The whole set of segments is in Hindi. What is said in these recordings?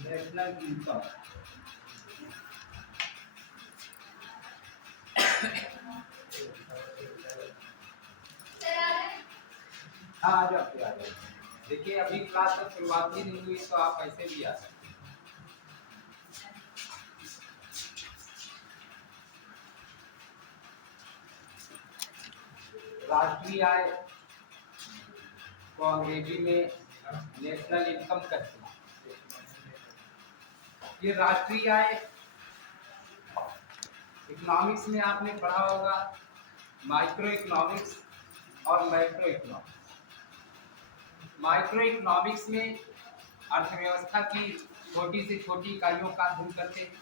National income. हाँ आ जाओ, आ जाओ। देखिए अभी क्लास तो शुरुआत ही नहीं हुई, तो आप ऐसे भी आ सकते हैं। राष्ट्रीय आय को अंग्रेजी में नेशनल इनकम कहते हैं। ये राष्ट्रीय आय इकोनॉमिक्स में आपने पढ़ा होगा, माइक्रो इकोनॉमिक्स और मैक्रो इकोनॉमिक्स। माइक्रो इकोनॉमिक्स में अर्थव्यवस्था की छोटी से छोटी इकाइयों का अध्ययन करते हैं।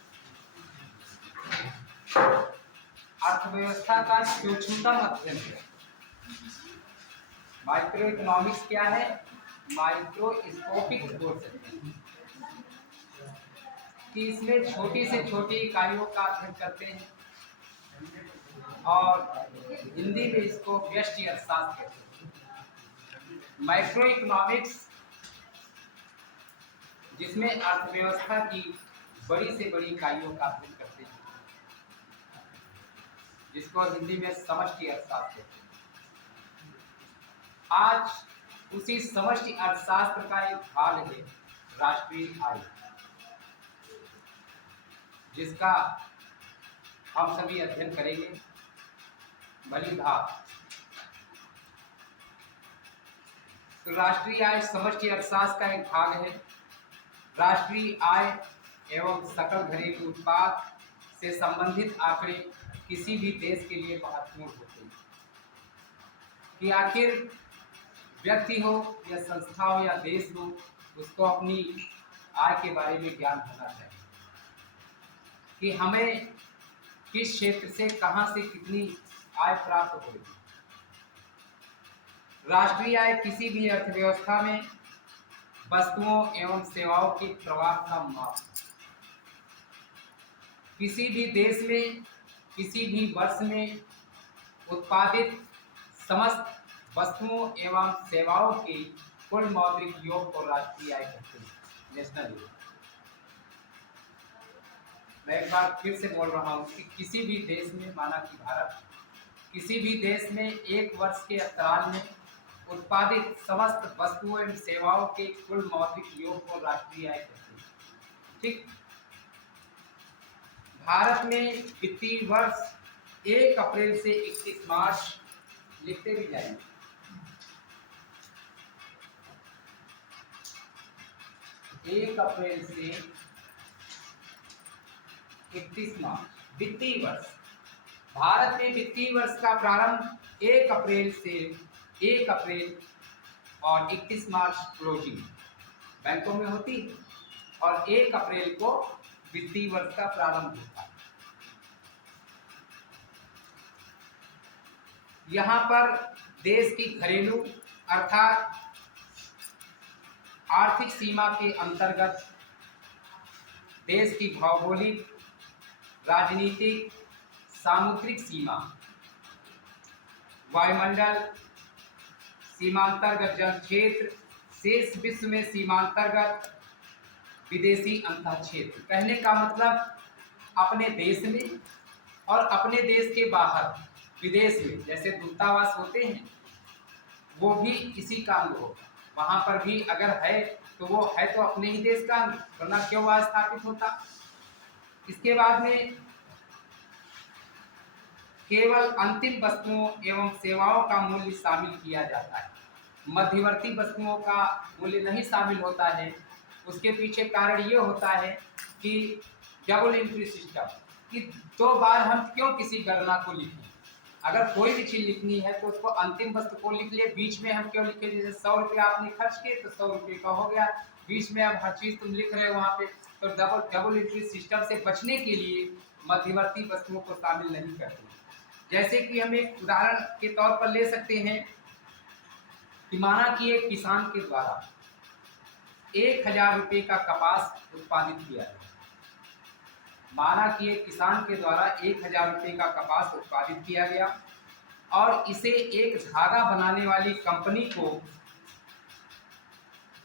अर्थव्यवस्था का सूक्ष्मतम अध्ययन है। माइक्रो इकोनॉमिक्स क्या है? माइक्रोस्कोपिक बोल सकते हैं कि इसमें छोटी से छोटी इकाइयों का अध्ययन करते हैं, और हिंदी में इसको व्यष्टि अर्थशास्त्र कहते हैं। माइक्रो इकोनॉमिक्स जिसमें अर्थव्यवस्था की बड़ी से बड़ी इकाइयों का अध्ययन करते हैं, जिसको हिंदी में समष्टि अर्थशास्त्र कहते हैं। आज उसी समष्टि अर्थशास्त्र का एक भाग है राष्ट्रीय आय, जिसका हम सभी अध्ययन करेंगे भली भाग। तो राष्ट्रीय आय समष्टि अर्थशास्त्र का एक भाग है। राष्ट्रीय आय एवं सकल घरेलू उत्पाद से संबंधित आंकड़े किसी भी देश के लिए महत्वपूर्ण होते हैं कि आखिर व्यक्ति हो या संस्था हो या देश हो, उसको अपनी आय के बारे में ज्ञान होना चाहिए कि हमें किस क्षेत्र से कहां से कितनी आय प्राप्त होगी। राष्ट्रीय आय किसी भी अर्थव्यवस्था में वस्तुओं एवं सेवाओं के प्रवाह का माप। किसी भी देश में किसी भी वर्ष में उत्पादित समस्त वस्तुओं एवं सेवाओं के कुल मौद्रिक योग को राष्ट्रीय आय कहते हैं, नेशनल इनकम। मैं एक बार फिर से बोल रहा हूँ कि किसी भी देश में, माना कि भारत, किसी भी देश में एक वर्ष के अंतराल में उत्पादित समस्त वस्तुओं एवं सेवाओं के कुल मौद्रिक योग को राष्ट्रीय आय कहते हैं। ठीक। भारत में वित्तीय वर्ष 1 अप्रैल से 31 मार्च, लिखते भी जाएंगे, 1 अप्रैल से 31 मार्च वित्तीय वर्ष। भारत में वित्तीय वर्ष का प्रारंभ 1 अप्रैल से 1 अप्रैल और 31 मार्च क्लोजिंग बैंकों में होती है, और 1 अप्रैल को वित्तीय वर्ष का प्रारंभ होता है। यहाँ पर देश की घरेलू अर्थात आर्थिक सीमा के अंतर्गत देश की भौगोलिक, राजनीतिक, सामुद्रिक सीमा, वायुमंडल, सीमांतर्गत जल क्षेत्र, शेष विश्व में सीमांतर्गत विदेशी अंतः क्षेत्र। कहने का मतलब अपने देश में और अपने देश के बाहर विदेश में जैसे दूतावास होते हैं, वो भी इसी का अंग होगा। वहां पर भी अगर है तो वो है तो अपने ही देश का अंग, वरना क्यों वहां स्थापित होता। इसके बाद में केवल अंतिम वस्तुओं एवं सेवाओं का मूल्य शामिल किया जाता है, मध्यवर्ती वस्तुओं का मूल्य नहीं शामिल होता है। उसके पीछे कारण ये होता है कि डबल एंट्री सिस्टम, कि 2 बार हम क्यों किसी गणना को लिखें। अगर कोई भी चीज लिखनी है तो उसको अंतिम वस्तु को लिख ले, बीच में हम क्यों लिखे। जैसे 100 रुपये आपने खर्च किए तो 100 रुपये का हो गया, बीच में अब हर चीज तुम लिख रहे हो वहां पे, तो डबल एंट्री सिस्टम से बचने के लिए मध्यवर्ती वस्तुओं को शामिल नहीं करते। जैसे कि हम एक उदाहरण के तौर पर ले सकते हैं कि माना कि एक किसान के द्वारा 1000 रुपये का कपास उत्पादित किया है, माना कि एक किसान के द्वारा 1000 रुपये का कपास उत्पादित किया गया और इसे एक धागा बनाने वाली कंपनी को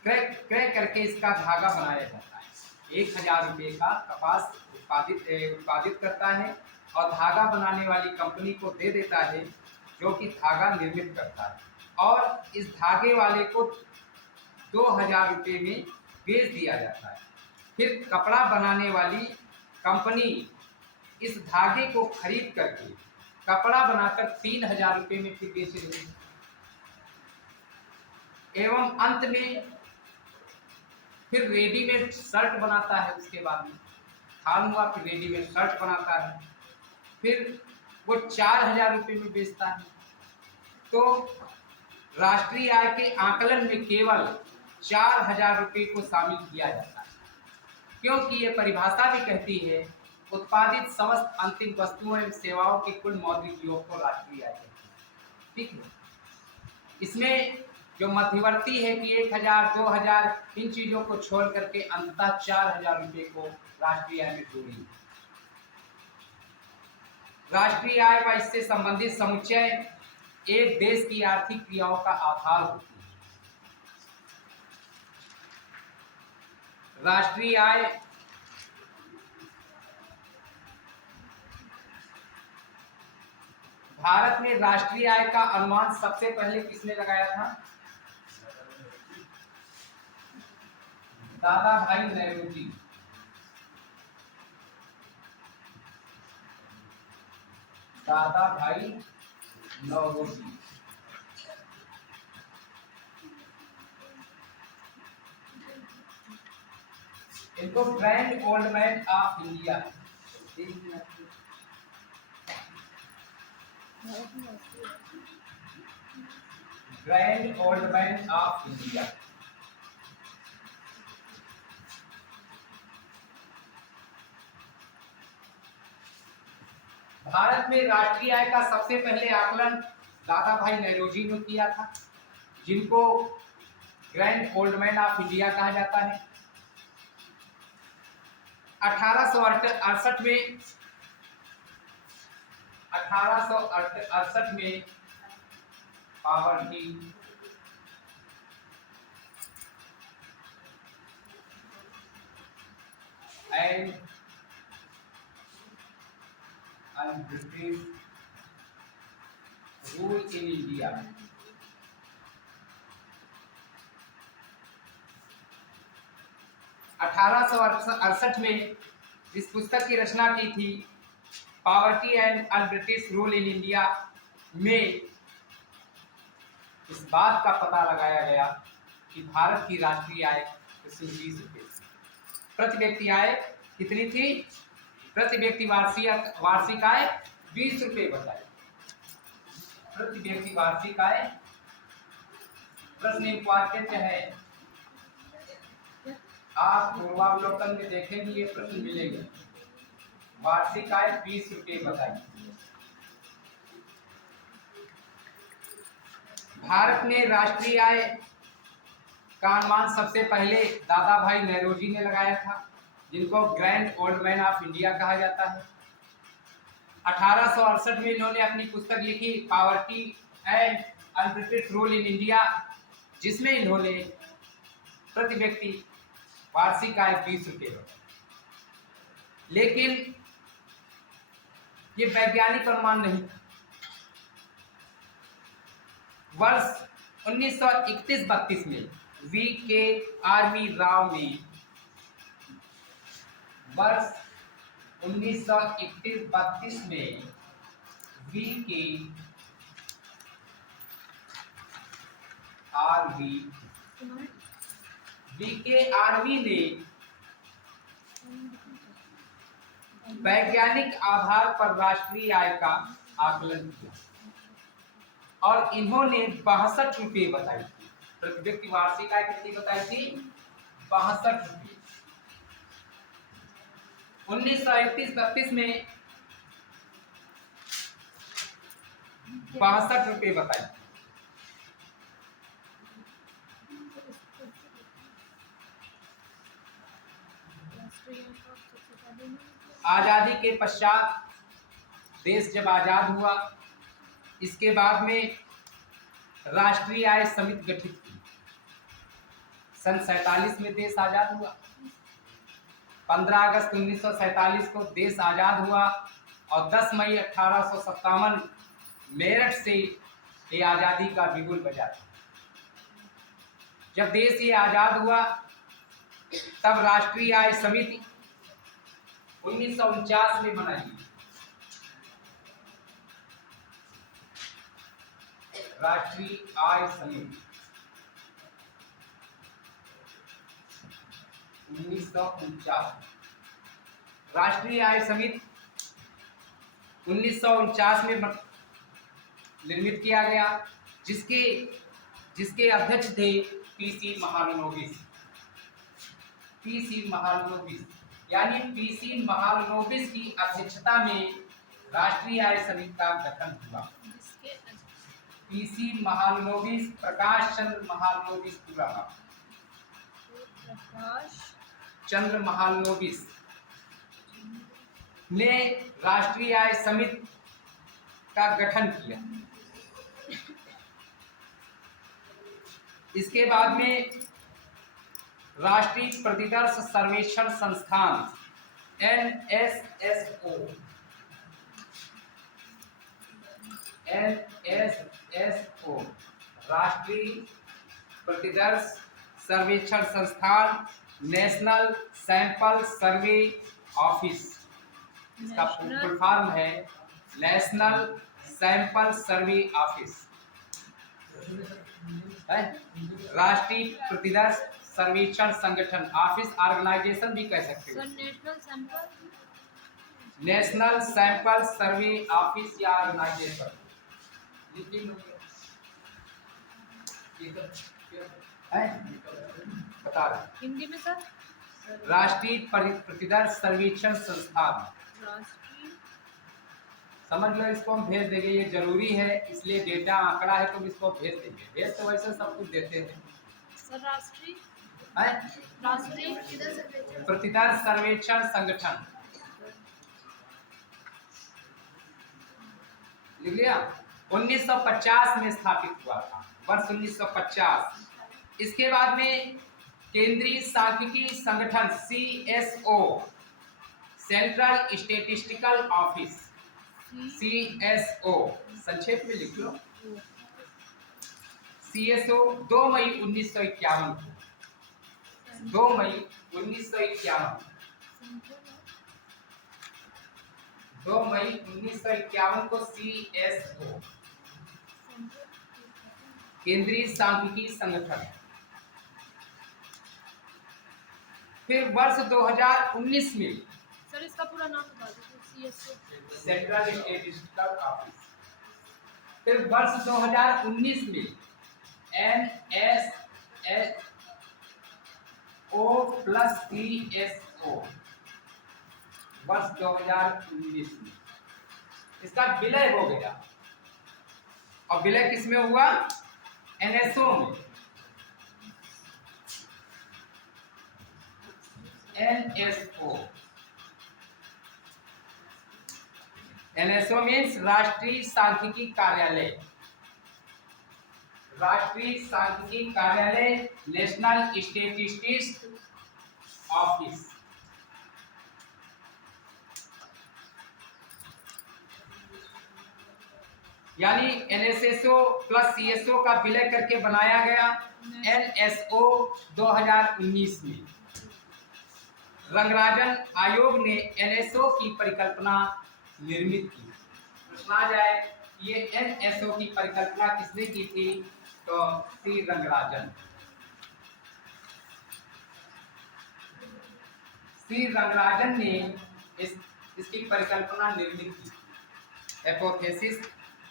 क्रय क्रय करके इसका धागा बनाया जाता है। 1000 रुपये का कपास उत्पादित करता है और धागा बनाने वाली कंपनी को दे देता है, जो कि धागा निर्मित करता है और इस धागे वाले को 2000 रुपये में बेच दिया जाता है। फिर कपड़ा बनाने वाली कंपनी इस धागे को खरीद करके कपड़ा बनाकर 3000 रुपये में फिर बेच देती है। एवं अंत में फिर रेडीमेड शर्ट बनाता है। उसके बाद में हाल हुआ फिर रेडीमेड शर्ट बनाता है, फिर वो 4000 रुपये में बेचता है। तो राष्ट्रीय आय के आकलन में केवल 4000 रुपये को शामिल किया जाता है, क्योंकि ये परिभाषा भी कहती है उत्पादित समस्त अंतिम वस्तुओं एवं सेवाओं के कुल मौद्रिक योग को राष्ट्रीय आय कहते हैं। ठीक है, इसमें जो मध्यवर्ती है कि 1000, 2000 इन चीजों को छोड़ करके अंततः 4000 रुपये को राष्ट्रीय आय में जोड़ी। राष्ट्रीय आय व इससे संबंधित समुच्चय एक देश की आर्थिक क्रियाओं का आधार होती है। राष्ट्रीय आय भारत में राष्ट्रीय आय का अनुमान सबसे पहले किसने लगाया था? दादा भाई नौरोजी। दादा भाई नौरोजी इनको grand old man of India, grand old man of India. Bharat में राष्ट्रीय आय का सबसे पहले आकलन दादा भाई नौरोजी ने किया था, जिनको grand old man of India कहा जाता है। 1868 में poverty and British rule in India, में इस पुस्तक की रचना की थी। Poverty and British rule in India में इस बात का पता लगाया गया कि भारत की राष्ट्रीय आय 120 रुपये प्रति व्यक्ति आय कितनी थी? प्रति व्यक्ति वार्षिक आय 20 रुपये बताए। प्रति व्यक्ति वार्षिक आय प्रश्न इंपॉर्टेंट है, आप पूर्वावलोकन में देखेंगे ये प्रश्न मिलेगा। वार्षिक आय 20 रुपये बताइए। भारत में राष्ट्रीय आय का अनुमान सबसे पहले दादा भाई नौरोजी ने लगाया था, जिनको grand old man of India कहा जाता है। 1868 में इन्होंने अपनी पुस्तक लिखी poverty and British rule in India, जिसमें इन्होंने प्रति व्यक्ति वार्षिक आय 20 रुपये बताई। लेकिन ये वैज्ञानिक अनुमान नहीं था। वर्ष 1931-32 में वी.के. आर्मी राव ने वर्ष 1931-32 में वी.के. आर्मी ने वैज्ञानिक आधार पर राष्ट्रीय आय का आकलन किया और इन्होंने 62 रुपये बताई थी। प्रति व्यक्ति वार्षिक आय कितनी बताई थी? 62 रुपये। 1931-32 में 62 रुपये बताई। आज़ादी के पश्चात देश जब आज़ाद हुआ, इसके बाद में राष्ट्रीय आय समिति गठित की। सन 47 में देश आज़ाद हुआ। 15 अगस्त 1947 को देश आज़ाद हुआ और 10 मई 1857 मेरठ से ये आज़ादी का बिगुल बजा। जब देश ये आज़ाद हुआ तब राष्ट्रीय आय समिति 1949 में बनाई। राष्ट्रीय आय समिति 1949, राष्ट्रीय आय समिति 1949 में निर्मित किया गया, जिसके अध्यक्ष थे पीसी महालनोबिस। पीसी महालनोबिस यानी पीसी महालनोबिस की अध्यक्षता में राष्ट्रीय आय समिति का गठन हुआ। पीसी महालनोबिस, प्रकाश चंद्र महालनोबिस पूरा नाम, प्रकाश चंद्र महालनोबिस ने राष्ट्रीय आय समिति का गठन किया। इसके बाद में राष्ट्रीय प्रतिदर्श सर्वेक्षण संस्थान NSSO राष्ट्रीय प्रतिदर्श सर्वेक्षण संस्थान, नेशनल सैंपल सर्वे ऑफिस, इसका फुल फॉर्म है नेशनल सैंपल सर्वे ऑफिस, राष्ट्रीय प्रतिदर्श सर्वेक्षण संगठन, ऑफिस ऑर्गेनाइजेशन भी कह सकते हैं। नेशनल सैंपल सर्वे ऑफिस या ऑर्गेनाइजेशन बता रहे हिंदी में सर। राष्ट्रीय प्रतिदर्श सर्वेक्षण संस्थान, समझ लो। इसको हम भेज देंगे, ये जरूरी है, इसलिए डेटा आंकड़ा है तो इसको भेज देंगे। भेज तो वैसे सब कुछ देते हैं सर। राष्ट्रीय प्रतिदर्श सर्वेक्षण संगठन लिख लिया। 1950 में स्थापित हुआ था, वर्ष 1950। इसके बाद में केंद्रीय सांख्यिकी संगठन CSO, central statistical office, CSO संक्षेप में लिख लो। CSO 2 मई 1951 को, 2 मई 1951, 2 मई 1951 को CSO केंद्रीय सांख्यिकी संगठन। फिर वर्ष 2019 में सर इसका पूरा नाम बता दीजिए। CSO central statistical office. फिर वर्ष 2019 में NSSO+CSO, वर्ष 2019 में इसका विलय हो गया। और विलय किसमें हुआ? NSO में। NSO मीन्स राष्ट्रीय सांख्यिकी कार्यालय, राष्ट्रीय सांख्यिकी कार्यालय, नेशनल स्टैटिस्टिक्स ऑफिस। यानी NSSO+CSO का विलय करके बनाया गया NSO 2019 में। रंगराजन आयोग ने NSO की परिकल्पना निर्मित की। प्रश्न आ जाए ये NSO की परिकल्पना किसने की थी? तो सी रंगराजन। सी रंगराजन ने इसकी परिकल्पना निर्मित की। हाइपोथेसिस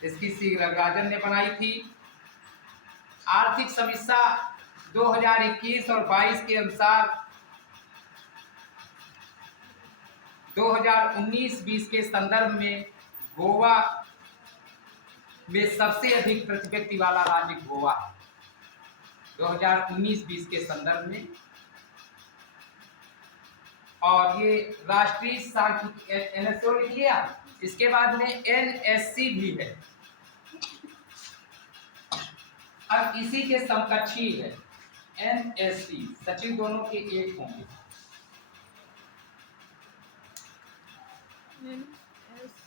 इसकी सी रंगराजन ने बनाई थी। आर्थिक समीक्षा 2021 और 22 के अनुसार 2019-20 के संदर्भ में गोवा में सबसे अधिक प्रति व्यक्ति वाला राज्य गोवा है। 2019-20 के संदर्भ में और ये राष्ट्रीय सांख्यिकी NSO लिख लिया। इसके बाद में NSC भी है। अब इसी के समकक्षी है NSC, सचिव दोनों के एक होंगे।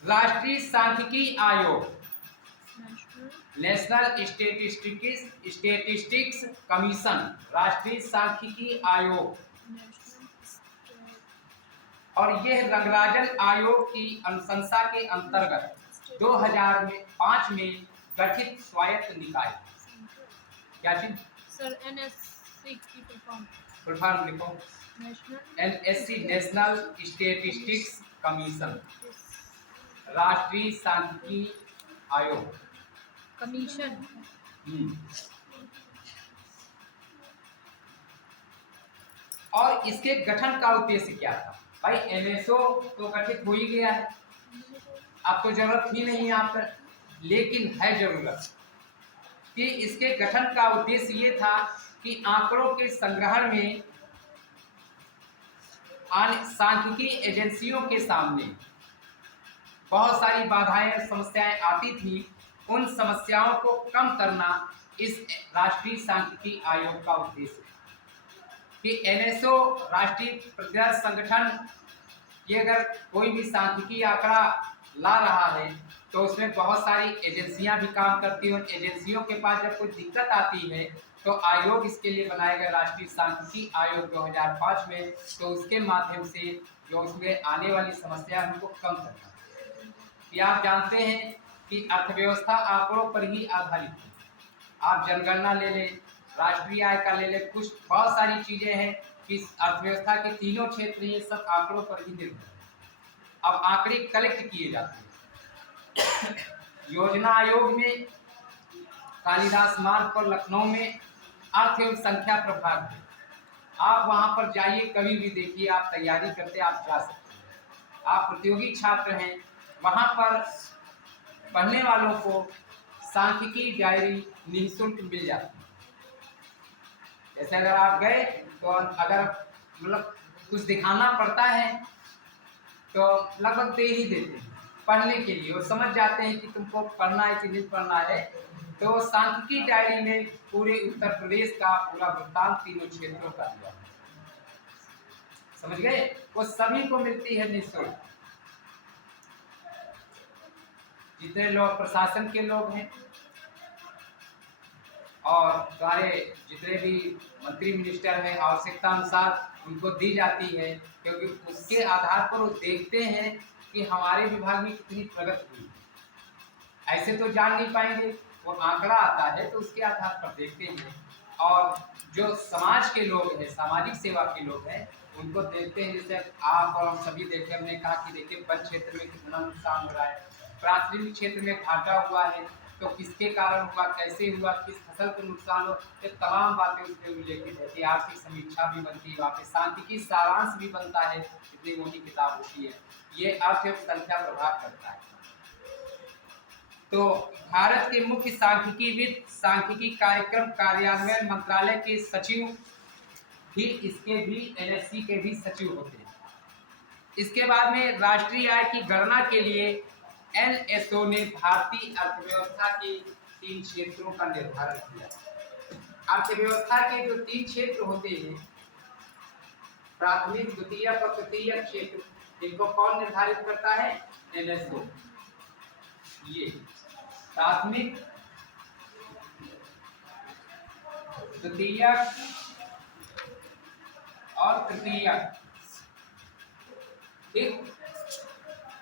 राष्ट्रीय सांख्यिकी आयोग, नेशनल स्टेटिस्टिक्स कमीशन, राष्ट्रीय सांख्यिकी आयोग, और यह रंगराजन आयोग की अनुशंसा के अंतर्गत 2005 में गठित स्वायत्त निकाय। क्या चीज सर NSC की फुल फॉर्म लिखो। NSC, नेशनल स्टेटिस्टिक्स कमीशन, राष्ट्रीय सांख्यिकी आयोग कमीशन। और इसके गठन का उद्देश्य क्या था? भाई NSO तो गठित हो ही गया है, अब तो जरूरत ही नहीं है आप पर, लेकिन है जरूरत कि इसके गठन का उद्देश्य ये था कि आंकड़ों के संग्रहण में सांख्यिकी एजेंसियों के सामने बहुत सारी बाधाएं, समस्याएं आती थी। उन समस्याओं को कम करना इस राष्ट्रीय सांख्यिकी आयोग का उद्देश्य है कि NSO राष्ट्रीय प्रतिदर्श संगठन ये अगर कोई भी सांख्यिकी आंकड़ा ला रहा है तो उसमें बहुत सारी एजेंसियां भी काम करती हैं। एजेंसियों के पास जब कोई दिक्कत आती है तो आयोग इसके लिए बनाया गया, राष्ट्रीय सांख्यिकी आयोग 2005 में। तो उसके माध्यम से जो उसमें आने वाली समस्या है उनको कम करना। कि आप जानते हैं कि अर्थव्यवस्था आंकड़ों पर ही आधारित है। आप जनगणना ले लें, राष्ट्रीय आय का ले लें, कुछ बहुत सारी चीजें हैं कि अर्थव्यवस्था के तीनों क्षेत्र ये सब आंकड़ों पर ही निर्भर है। अब आंकड़े कलेक्ट किए जाते हैं। योजना आयोग में कालिदास मार्ग पर लखनऊ में अर्थ एवं संख्या प्रभाग है। आप वहां पर जाइए, कभी भी देखिए, आप तैयारी करते आप जा सकते हैं। आप प्रतियोगी छात्र हैं, वहां पर पढ़ने वालों को सांख्यिकी डायरी निःशुल्क मिल जाती है। जैसे अगर आप गए तो अगर मतलब कुछ दिखाना पड़ता है तो लगभग दे ही देते हैं पढ़ने के लिए, और समझ जाते हैं कि तुमको पढ़ना है कि नहीं पढ़ना है। तो सांख्यिकी डायरी में पूरे उत्तर प्रदेश का पूरा वृत्तांत तीनों क्षेत्रों का दिया है। समझ गए? वो सभी को मिलती है निःशुल्क। जितने लोग प्रशासन के लोग हैं और सारे जितने भी मंत्री मिनिस्टर हैं, आवश्यकता अनुसार उनको दी जाती है, क्योंकि उसके आधार पर वो देखते हैं कि हमारे विभाग में कितनी प्रगति हुई। ऐसे तो जान नहीं पाएंगे, वो आंकड़ा आता है तो उसके आधार पर देखते हैं। और जो समाज के लोग हैं, सामाजिक सेवा के लोग हैं, उनको देखते हैं। जैसे आप और हम सभी देखे, हमने कहा कि देखिए वन क्षेत्र में कितना नुकसान हो रहा है, प्राथमिक क्षेत्र में घाटा हुआ है तो किसके कारण हुआ, कैसे हुआ, किस फसल को नुकसान हो, ये तमाम बातें उसमें उल्लेखित है। कि आर्थिक समीक्षा भी बनती है, वहाँ पे सांख्यिकी सारांश भी बनता है, इतनी मोटी किताब होती है। ये अर्थ एवं संख्या प्रभाग करता है। तो भारत के मुख्य सांख्यिकीविद सांख्यिकी कार्यक्रम कार्यान्वयन मंत्रालय के सचिव भी इसके भी NSC के भी सचिव होते हैं। इसके बाद में राष्ट्रीय आय की गणना के लिए NSO ने भारतीय अर्थव्यवस्था के 3 क्षेत्रों का निर्धारण किया। अर्थव्यवस्था के जो 3 क्षेत्र होते हैं, प्राथमिक, द्वितीयक और तृतीयक क्षेत्र, इनको कौन निर्धारित करता है? NSO। ये प्राथमिक, द्वितीयक और तृतीयक। ठीक।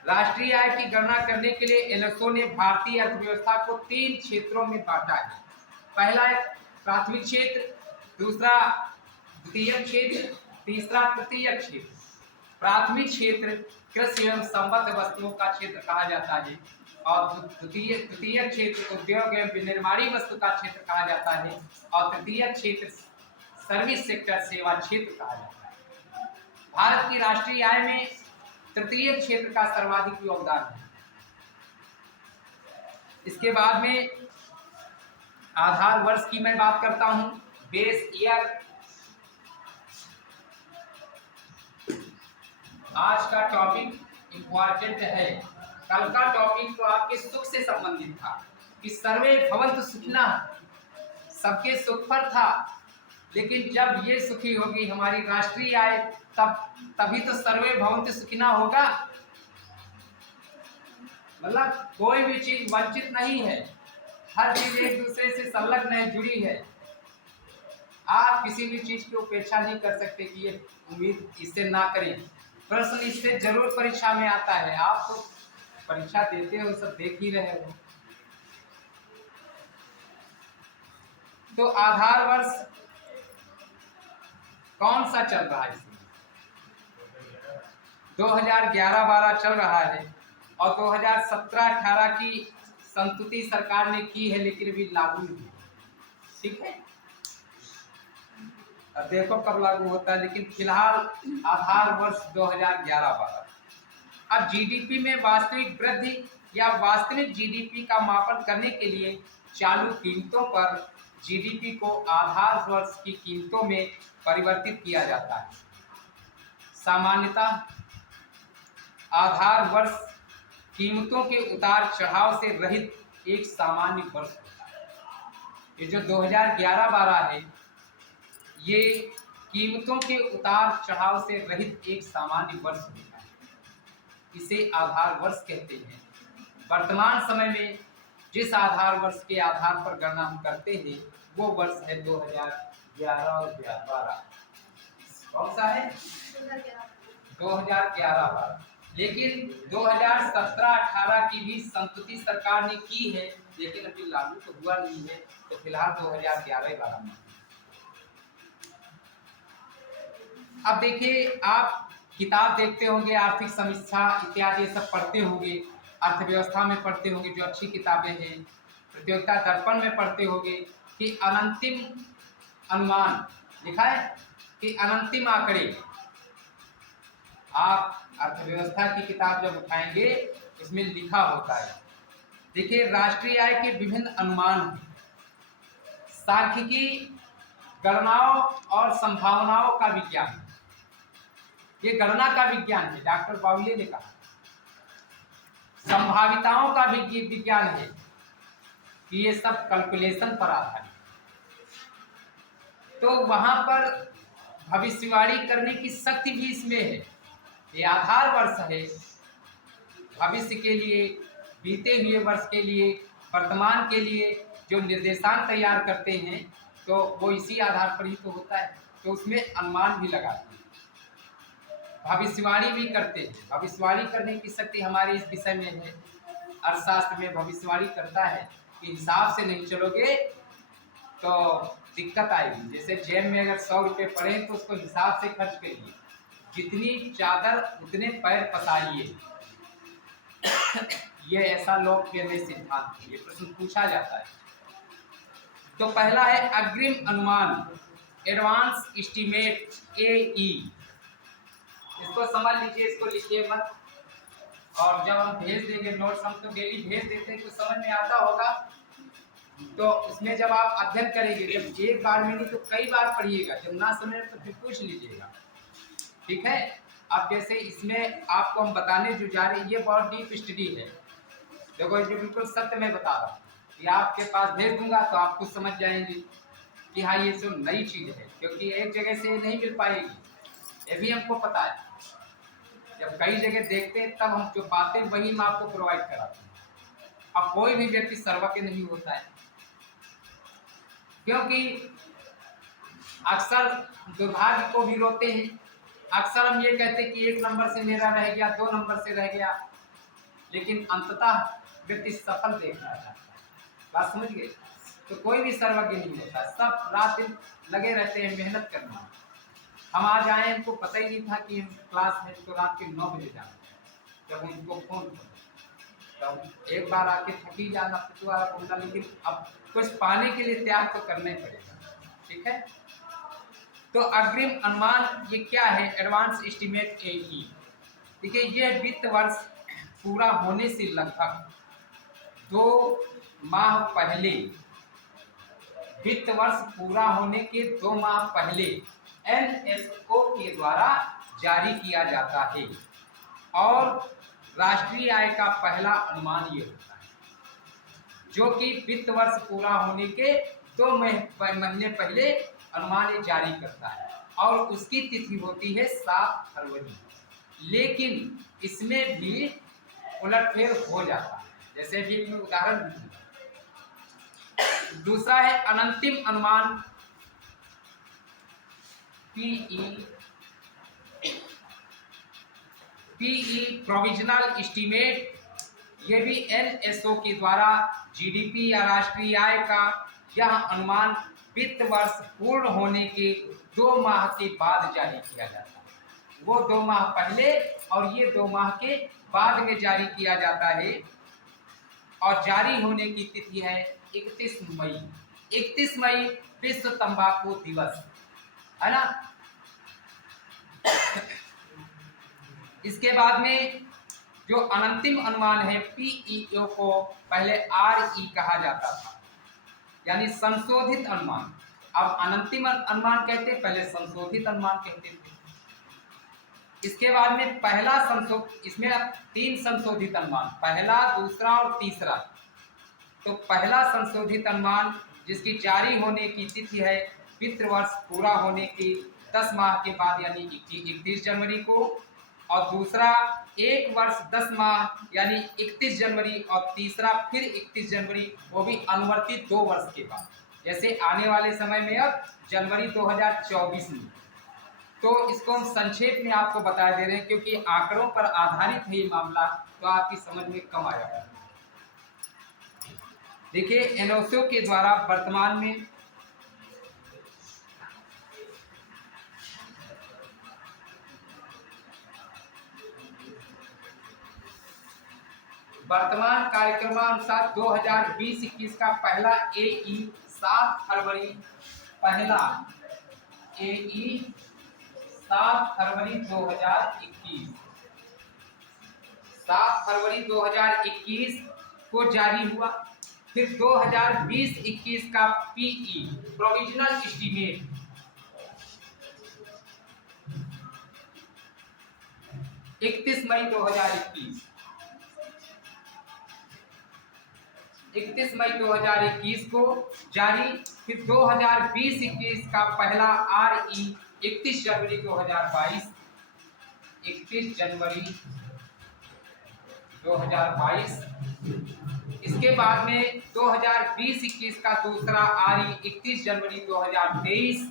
राष्ट्रीय आय की गणना करने के लिए NSO ने भारतीय अर्थव्यवस्था को 3 क्षेत्रों में बांटा है। पहला है प्राथमिक क्षेत्र, दूसरा द्वितीयक क्षेत्र, तीसरा तृतीयक क्षेत्र। प्राथमिक क्षेत्र कृषि एवं संबद्ध वस्तुओं का क्षेत्र कहा जाता है, और तृतीयक क्षेत्र उद्योग एवं विनिर्माणी वस्तु का क्षेत्र कहा जाता है, और तृतीयक क्षेत्र सर्विस सेक्टर, सेवा क्षेत्र कहा जाता है। भारत की राष्ट्रीय आय में तृतीय क्षेत्र का सर्वाधिक योगदान है। इसके बाद में आधार वर्ष की मैं बात करता हूं, बेस ईयर। आज का टॉपिक इम्पोर्टेंट है। कल का टॉपिक तो आपके सुख से संबंधित था कि सर्वे भवन्तु सुखिनः, सबके सुख पर था। लेकिन जब ये सुखी होगी हमारी राष्ट्रीय आय, तभी तो सर्वे भवन्तु सुखिनः होगा। मतलब कोई भी चीज वंचित नहीं है, हर चीज एक दूसरे से संलग्न है, जुड़ी है। आप किसी भी चीज की उपेक्षा नहीं कर सकते कि ये उम्मीद इससे ना करें। प्रश्न इससे जरूर परीक्षा में आता है, आप तो परीक्षा देते हो, सब देख ही रहे हो। तो आधार वर्ष कौन सा चल रहा है इसमें? 2011-12 चल रहा है और 2017-18 की संस्तुति सरकार ने की है, लेकिन अभी लागू नहीं। ठीक है, अब देखो कब लागू होता है, लेकिन फिलहाल आधार वर्ष 2011-12। अब जीडीपी में वास्तविक वृद्धि या वास्तविक जीडीपी का मापन करने के लिए चालू कीमतों पर जीडीपी को आधार वर्ष की कीमतों में परिवर्तित किया जाता है। सामान्यतः आधार वर्ष कीमतों के उतार चढ़ाव से रहित एक सामान्य वर्ष होता है। ये जो 2011-12 है, ये कीमतों के उतार चढ़ाव से रहित एक सामान्य वर्ष होता है, इसे आधार वर्ष कहते हैं। वर्तमान समय में जिस आधार वर्ष के आधार पर गणना हम करते हैं वो वर्ष है 2011 और 12। कौन सा है? 2011-12। लेकिन 2017-18 की भी संस्तुति सरकार ने की है, लेकिन अभी लागू तो हुआ नहीं है, तो फिलहाल 2011-12 में। अब देखिए, आप किताब देखते होंगे, आर्थिक समीक्षा इत्यादि सब पढ़ते होंगे, अर्थव्यवस्था में पढ़ते होंगे जो अच्छी किताबें हैं, प्रतियोगिता दर्पण में पढ़ते होंगे कि अनंतिम अनुमान लिखा है कि अनंतिम आंकड़े। आप अर्थव्यवस्था की किताब जब उठाएंगे इसमें लिखा होता है। देखिए, राष्ट्रीय आय के विभिन्न अनुमान हैं, सांख्यिकी गणनाओं और संभावनाओं का विज्ञान। ये गणना का विज्ञान है, डॉक्टर बावले ने कहा। संभाविताओं का विज्ञान है कि ये सब कैलकुलेशन पर आधारित। तो वहां पर भविष्यवाणी करने की शक्ति भी इसमें है। ये आधार वर्ष है भविष्य के लिए, बीते हुए वर्ष के लिए, वर्तमान के लिए जो निर्देशांक तैयार करते हैं, तो वो इसी आधार पर ही तो होता है। तो उसमें अनुमान भी लगाते हैं, भविष्यवाणी भी करते हैं। भविष्यवाणी करने की शक्ति हमारे इस विषय में है। अर्थशास्त्र में भविष्यवाणी करता है कि हिसाब से नहीं चलोगे तो दिक्कत आएगी। जैसे जेब में अगर 100 रुपये पड़े तो उसको हिसाब से खर्च करिए, जितनी चादर उतने पैर पसारिए। ये ऐसा लोकप्रिय सिद्धांत है, ये प्रश्न पूछा जाता है। तो पहला है अग्रिम अनुमान, एडवांस एस्टीमेट AE। इसको समझ लीजिए, इसको लिखिए मत, और जब हम भेज देंगे नोट्स, हम तो डेली भेज देते हैं, तो समझ में आता होगा। तो उसमें जब आप अध्ययन करेंगे, जब एक बार में नहीं तो कई बार पढ़िएगा, जब ना समझे तो फिर पूछ लीजिएगा। ठीक है, अब जैसे इसमें आपको हम बताने जो जा रहे हैं, ये बहुत डीप स्टडी है। देखो, ये बिल्कुल सत्य मैं बता रहा हूँ कि आपके पास भेज दूंगा तो आप कुछ समझ जाएंगे कि हाँ ये जो नई चीज़ है, क्योंकि एक जगह से नहीं मिल पाएगी, ये भी हमको पता है। जब कई जगह देखते हैं तब हम जो पाते हैं वही हम आपको प्रोवाइड कराते हैं। अब कोई भी व्यक्ति सर्वज्ञ नहीं होता है, क्योंकि अक्सर दुर्भाग्य को भी रोते हैं। अक्सर हम ये कहते हैं कि 1 नंबर से मेरा रह गया, 2 नंबर से रह गया, लेकिन अंततः व्यक्ति सफल देखना चाहता है। बात समझ गए? तो कोई भी सर्वज्ञ नहीं होता, सब रात दिन लगे रहते हैं मेहनत करना। हम आज आए, हमको पता ही नहीं था कि हम क्लास में तो रात के 9 बजे जाना है। जब उनको फोन तो एक बार आके थकी जाना, पिछवाड़ा बोलना, लेकिन अब कुछ पाने के लिए त्याग तो करना ही पड़ेगा। ठीक है, तो अग्रिम अनुमान ये क्या है? Advance estimate AE। देखिए, ये वित्त वर्ष पूरा होने से लगभग 2 माह पहले, वित्त वर्ष पूरा होने के 2 माह पहले NSO के द्वारा जारी किया जाता है। और राष्ट्रीय आय का पहला अनुमान ये होता है, जो कि वित्त वर्ष पूरा होने के 2 महीने पहले अनुमान ये जारी करता है, और उसकी तिथि होती है 7 फरवरी। लेकिन इसमें भी उलटफेर हो जाता है, जैसे भी मैं उदाहरण दूंगा। दूसरा है अनंतिम अनुमान, पीई प्रोविजनल एस्टीमेट। ये भी एनएसओ के द्वारा जीडीपी या राष्ट्रीय आय का यह अनुमान वित्त वर्ष पूर्ण होने के 2 माह के बाद जारी किया जाता है। वो 2 माह पहले और ये 2 माह के बाद में जारी किया जाता है, और जारी होने की तिथि है 31 मई। 31 मई विश्व तंबाकू दिवस है ना। इसके बाद में जो अनंतिम अनुमान है पीईओ को पहले आरई कहा जाता था, यानी संशोधित अनुमान। अब अनंतिम अनुमान कहते, पहले संशोधित अनुमान कहते थे। इसके बाद में पहला इसमें 3 संशोधित अनुमान, पहला, दूसरा और तीसरा। तो पहला संशोधित अनुमान जिसकी जारी होने की तिथि है वित्त वर्ष पूरा होने के 10 माह के बाद, यानी 31 जनवरी को, और दूसरा 1 वर्ष 10 माह यानी 31 जनवरी, और तीसरा फिर 31 जनवरी, वो भी अनुवर्तित 2 वर्ष के बाद, जैसे आने वाले समय में अब जनवरी 2024 में। तो इसको हम संक्षेप में आपको बता दे रहे हैं, क्योंकि आंकड़ों पर आधारित है ये मामला, तो आपकी समझ में कम आएगा। देखिए एनओसी के द्वारा वर्तमान में वर्तमान कार्यक्रमानुसार 2020-21 का पहला एई 7 फरवरी, पहला एई 7 फरवरी 2021, 7 फरवरी 2021 को जारी हुआ। फिर 2020-21 का पीई प्रोविजनल एस्टीमेट 31 मई 2021, 31 मई 2021 को जारी। फिर 2020-21 का पहला आरई 31 जनवरी 2022, 31 जनवरी 2022। इसके बाद में 2020-21 का दूसरा आरई 31 जनवरी 2023,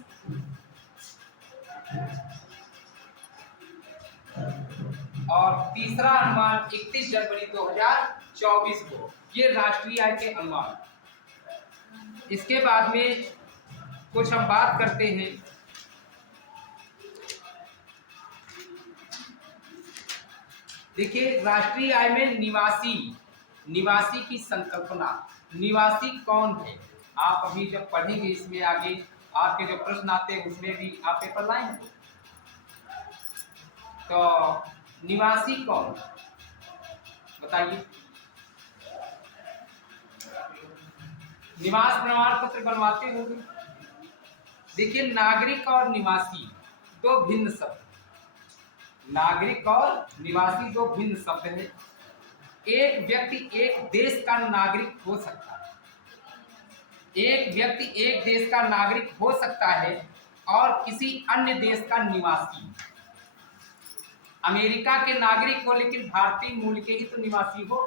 और तीसरा अनुमान 31 जनवरी 2024 को। ये राष्ट्रीय आय के अनुमान। इसके बाद में कुछ हम बात करते हैं देखिए राष्ट्रीय आय में निवासी की संकल्पना। निवासी कौन है, आप अभी जब पढ़ेंगे इसमें आगे आपके जो प्रश्न आते हैं उसमें भी आप पेपर लाएंगे। तो निवासी कौन बताइए। निवास प्रमाण पत्र बनवाते होंगे। देखिए नागरिक और निवासी 2 भिन्न शब्द, नागरिक और निवासी 2 भिन्न शब्द हैं। एक व्यक्ति एक देश का नागरिक हो सकता है, एक व्यक्ति एक देश का नागरिक हो सकता है और किसी अन्य देश का निवासी। अमेरिका के नागरिक हो लेकिन भारतीय मूल के ही तो निवासी हो।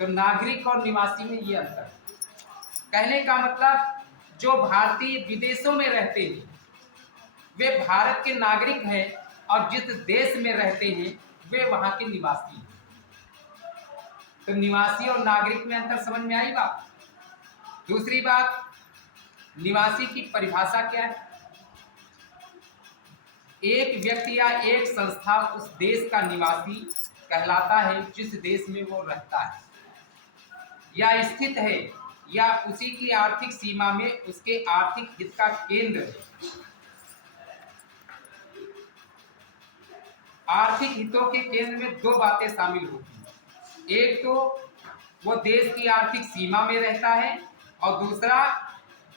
तो नागरिक और निवासी में ये अंतर है। कहने का मतलब जो भारतीय विदेशों में रहते हैं वे भारत के नागरिक हैं, और जिस देश में रहते हैं वे वहां के निवासी हैं। तो निवासी और नागरिक में अंतर समझ में आई बात। दूसरी बात, निवासी की परिभाषा क्या है। एक व्यक्ति या एक संस्था उस देश का निवासी कहलाता है जिस देश में वो रहता है या स्थित है, या उसी की आर्थिक सीमा में उसके आर्थिक हित का केंद्र है। आर्थिक हितों के केंद्र में 2 बातें शामिल होती हैं। एक तो वो देश की आर्थिक सीमा में रहता है, और दूसरा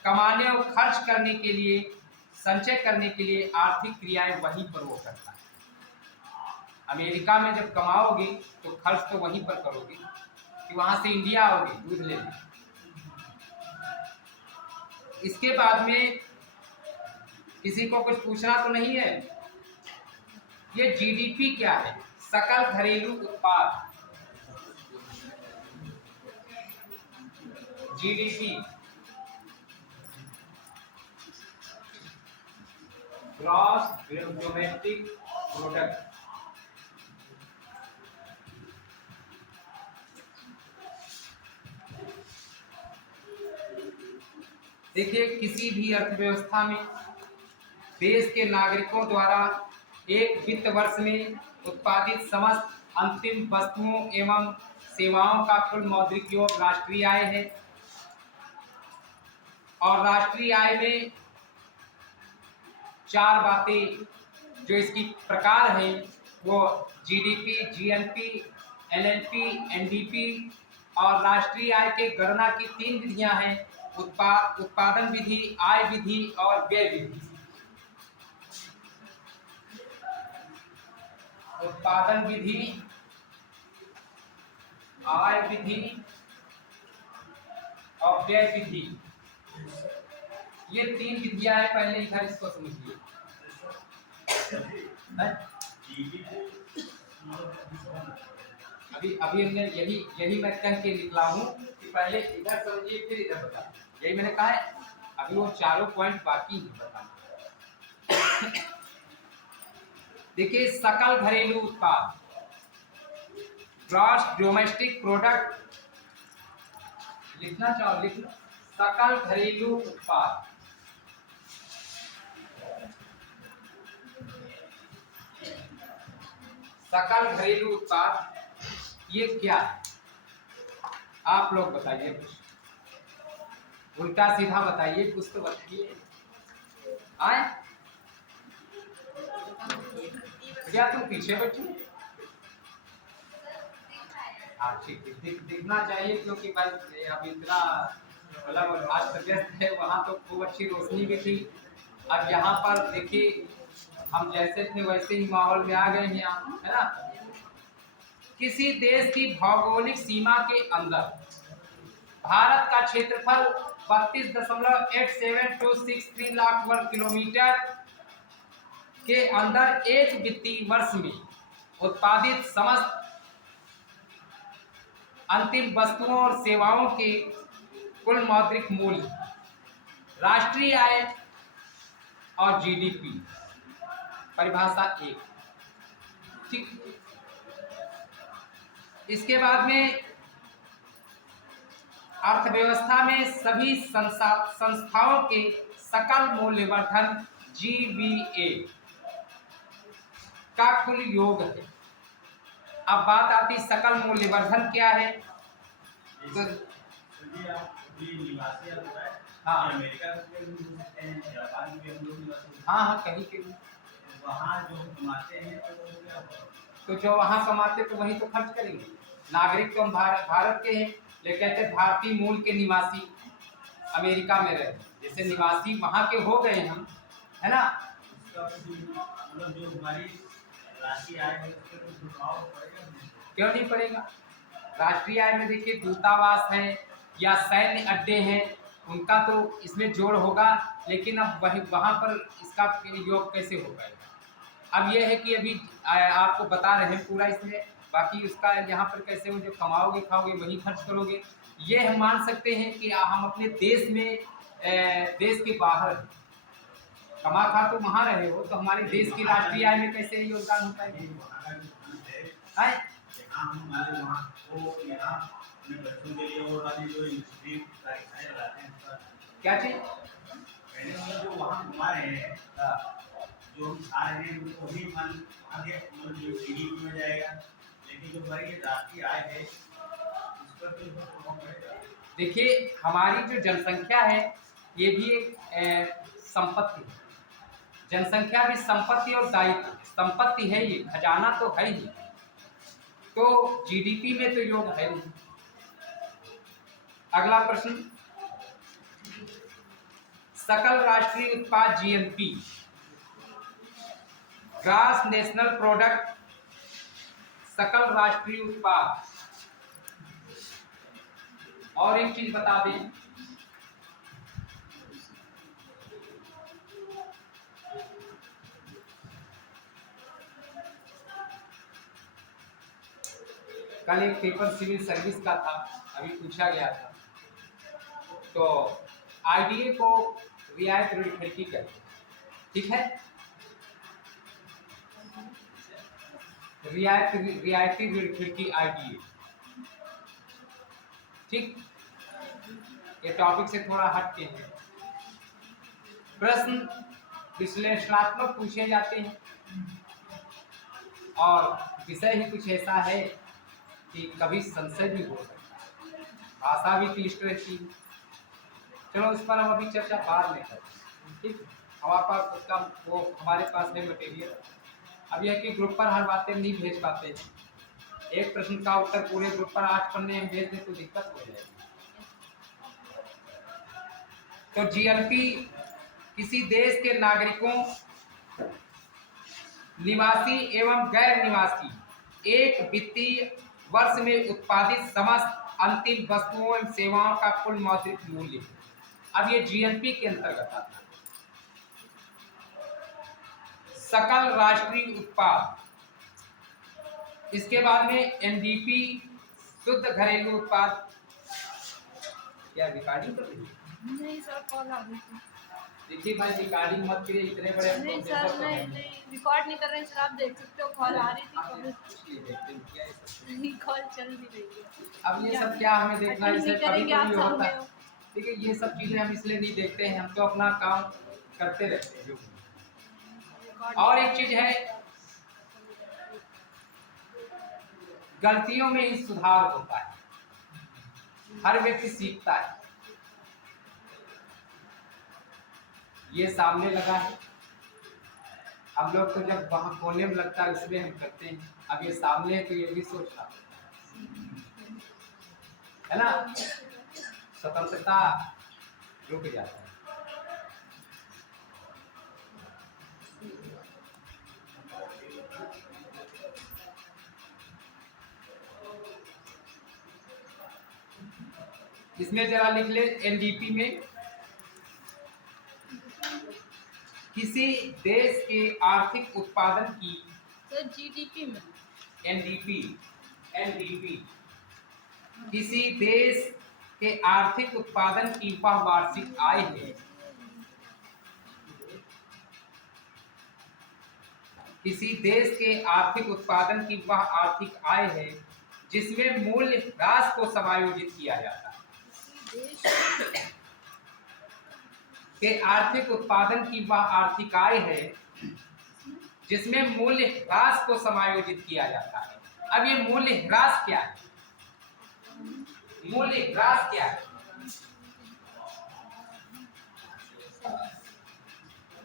कमाने और खर्च करने के लिए, संचय करने के लिए आर्थिक क्रियाएं वहीं पर वो करता है। अमेरिका में जब कमाओगे तो खर्च तो वहीं पर करोगे कि वहां से इंडिया आओगे दूध लेने। इसके बाद में किसी को कुछ पूछना तो नहीं है। ये जीडीपी क्या है? सकल घरेलू उत्पाद, जीडीपी, ग्रॉस डोमेस्टिक प्रोडक्ट। देखिए, किसी भी अर्थव्यवस्था में देश के नागरिकों द्वारा एक वित्त वर्ष में उत्पादित समस्त अंतिम वस्तुओं एवं सेवाओं का कुल मौद्रिक योग राष्ट्रीय आय है। और राष्ट्रीय आय में चार बातें जो इसकी प्रकार हैं वो जीडीपी, जीएनपी, एलएनपी, एनडीपी। और राष्ट्रीय आय के गणना की तीन विधियां हैं, उत्पादन विधि, आय विधि और व्यय विधि। उत्पादन विधि, आय विधि और व्यय विधि, ये तीन विधियां हैं। पहले इधर इसको समझिए। अभी हमने यही मैं कह के निकला हूं कि पहले इधर समझिए फिर इधर बता। यही मैंने कहा है। अभी वो चारों पॉइंट बाकी है बताना। देखिए, सकल घरेलू उत्पाद, ग्रॉस डोमेस्टिक प्रोडक्ट, लिखना चाहो लिख लो। सकल घरेलू उत्पाद, सकल घरेलू उत्पाद ये क्या है? आप लोग बताइए, कुछ उल्टा सीधा बताइए, कुछ तो बताइए। आए क्या तुम पीछे बैठे? हाँ ठीक है, दिखना चाहिए, क्योंकि भाई अब इतना मतलब अस्त व्यस्त है। वहाँ तो खूब अच्छी रोशनी भी थी। अब यहाँ पर देखिए, हम जैसे थे वैसे ही माहौल में आ गए हैं यहाँ, है ना। किसी देश की भौगोलिक सीमा के अंदर भारत का क्षेत्रफल 32.8763 लाख वर्ग किलोमीटर के अंदर एक वित्तीय वर्ष में उत्पादित समस्त अंतिम वस्तुओं और सेवाओं के कुल मौद्रिक मूल्य, राष्ट्रीय आय और जीडीपी। परिभाषा एक। ठीक, इसके बाद में अर्थव्यवस्था में सभी संस्थाओं के सकल मूल्यवर्धन जीवीए का कुल योग है। अब बात आती सकल मूल्यवर्धन क्या है? तो हाँ हाँ, कहीं के वहाँ जो कमाते हैं तो जो वहाँ कमाते तो वहीं तो खर्च करेंगे। नागरिक तो हम भारत के हैं, लेकिन कहते भारतीय मूल के निवासी अमेरिका में रहे, जैसे निवासी वहाँ के हो गए हम, है ना। मतलब जो हमारी राष्ट्रीय आय है उसके तो प्रभाव पड़ेगा। क्यों नहीं पड़ेगा? राष्ट्रीय आय में देखिए, दूतावास है या सैन्य अड्डे हैं, उनका तो इसमें जोड़ होगा। लेकिन अब वही वहाँ पर इसका योग कैसे हो पाएगा? अब यह है कि अभी आपको बता रहे हैं पूरा इसमें, बाकी उसका यहाँ पर कैसे हो, जो कमाओगे खाओगे वही खर्च करोगे। ये हम मान सकते हैं कि हम अपने देश में देश के बाहर कमा खा तो वहाँ रहे हो, तो हमारे देश की राष्ट्रीय आय में कैसे योगदान होता है? क्या चीज? जो वहाँ घुमा रहे हैं, जो हम खा रहे हैं वही मन आगे जीडीपी में जाएगा। लेकिन जो हमारी राष्ट्रीय आय है उस पर तो प्रभाव पड़ेगा। देखिए, हमारी जो जनसंख्या है ये भी एक संपत्ति है। जनसंख्या भी संपत्ति और दायित्व। संपत्ति है ये, खजाना तो है ही, तो जीडीपी में तो योग है नहीं। अगला प्रश्न, सकल राष्ट्रीय उत्पाद जीएनपी, ग्रॉस नेशनल प्रोडक्ट सकल राष्ट्रीय उत्पाद। और एक चीज बता दें, कल एक पेपर सिविल सर्विस का था, अभी पूछा गया था, तो आईडीए को रियायत ऋण खिड़की कहते हैं, ठीक है। रियायती ऋण खिड़की आईडीए, ठीक। ये टॉपिक से थोड़ा हट के है। प्रश्न विश्लेषणात्मक पूछे जाते हैं और विषय ही कुछ ऐसा है कि कभी संशय भी हो सकता है, भाषा भी क्लिष्ट रहती है। चलो इस पर हम अभी चर्चा बाद में करते हैं, ठीक। हमारे पास उसका वो हमारे पास है मटेरियल। अब यह कि ग्रुप पर हर बातें नहीं भेज पाते हैं। एक प्रश्न का उत्तर पूरे ग्रुप पर 8 पन्ने में भेज दें तो दिक्कत हो जाएगी। तो जीएलपी किसी देश के नागरिकों, निवासी एवं गैर निवासी एक वित्तीय वर्ष में उत्पादित समस्त अंतिम वस्तुओं एवं सेवाओं का कुल मौद्रिक मूल्य। अब ये जीएनपी के अंतर्गत आता है। सकल राष्ट्रीय उत्पाद, इसके बाद में एनडीपी शुद्ध घरेलू उत्पाद। क्या रिकॉर्डिंग कर रही है? नहीं सर, कॉल आ रही थी। देखिए भाई, रिकॉर्डिंग मत करिए, इतने बड़े नहीं सर, नहीं रिकॉर्ड नहीं कर रहे हैं सर, आप देख सकते हो, कॉल आ रही थी, कॉल चल भी रही है। अब ये सब क्या हमें देखना है, इसे कभी आप कभी होता सामने है। हो। देखिए ये सब चीजें हम इसलिए नहीं देखते हैं, हम तो अपना काम करते रहते हैं। और एक चीज है, गलतियों में ही सुधार होता है, हर व्यक्ति सीखता है। ये सामने लगा है, हम लोग तो जब वहां कोने में लगता है उसमें हम करते हैं। अब ये सामने है तो ये भी सोचना है ना, स्वतंत्रता रुक जाता है। इसमें जरा लिख ले, एनडीपी में किसी देश के आर्थिक उत्पादन की, सर जीडीपी में एनडीपी किसी देश के आर्थिक उत्पादन की वह वार्षिक आय है, किसी देश के आर्थिक उत्पादन की वह आर्थिक आय है जिसमें मूल्य ह्रास को समायोजित किया जाता है। के आर्थिक उत्पादन की वह आर्थिक आय है जिसमें मूल्य ह्रास को समायोजित किया जाता है। अब ये मूल्य ह्रास क्या है? मूल्य ह्रास क्या है?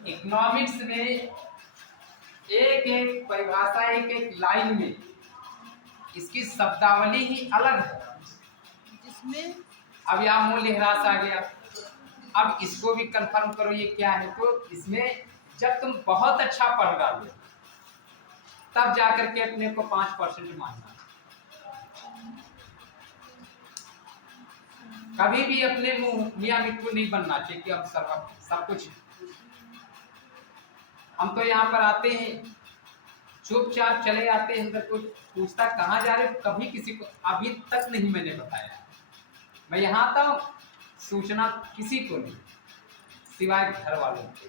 इकोनॉमिक्स में एक एक परिभाषा, एक एक लाइन में इसकी शब्दावली ही अलग है। जिसमें अब यहाँ मूल्य ह्रास आ गया, अब इसको भी कंफर्म करो ये क्या है। तो इसमें जब तुम बहुत अच्छा पढ़ रहे हो तब जाकर के अपने को 5% मानना। कभी भी अपने मुंह मियां मिट्टू नहीं बनना चाहिए कि अब सब कुछ। हम तो यहाँ पर आते हैं चुपचाप चले आते हैं, अंदर कुछ पूछता कहाँ जा रहे हो, कभी किसी को अभी तक नहीं मैंने बताया। मैं यहाँ आता हूँ, सूचना किसी को नहीं, सिवाय घर वालों के।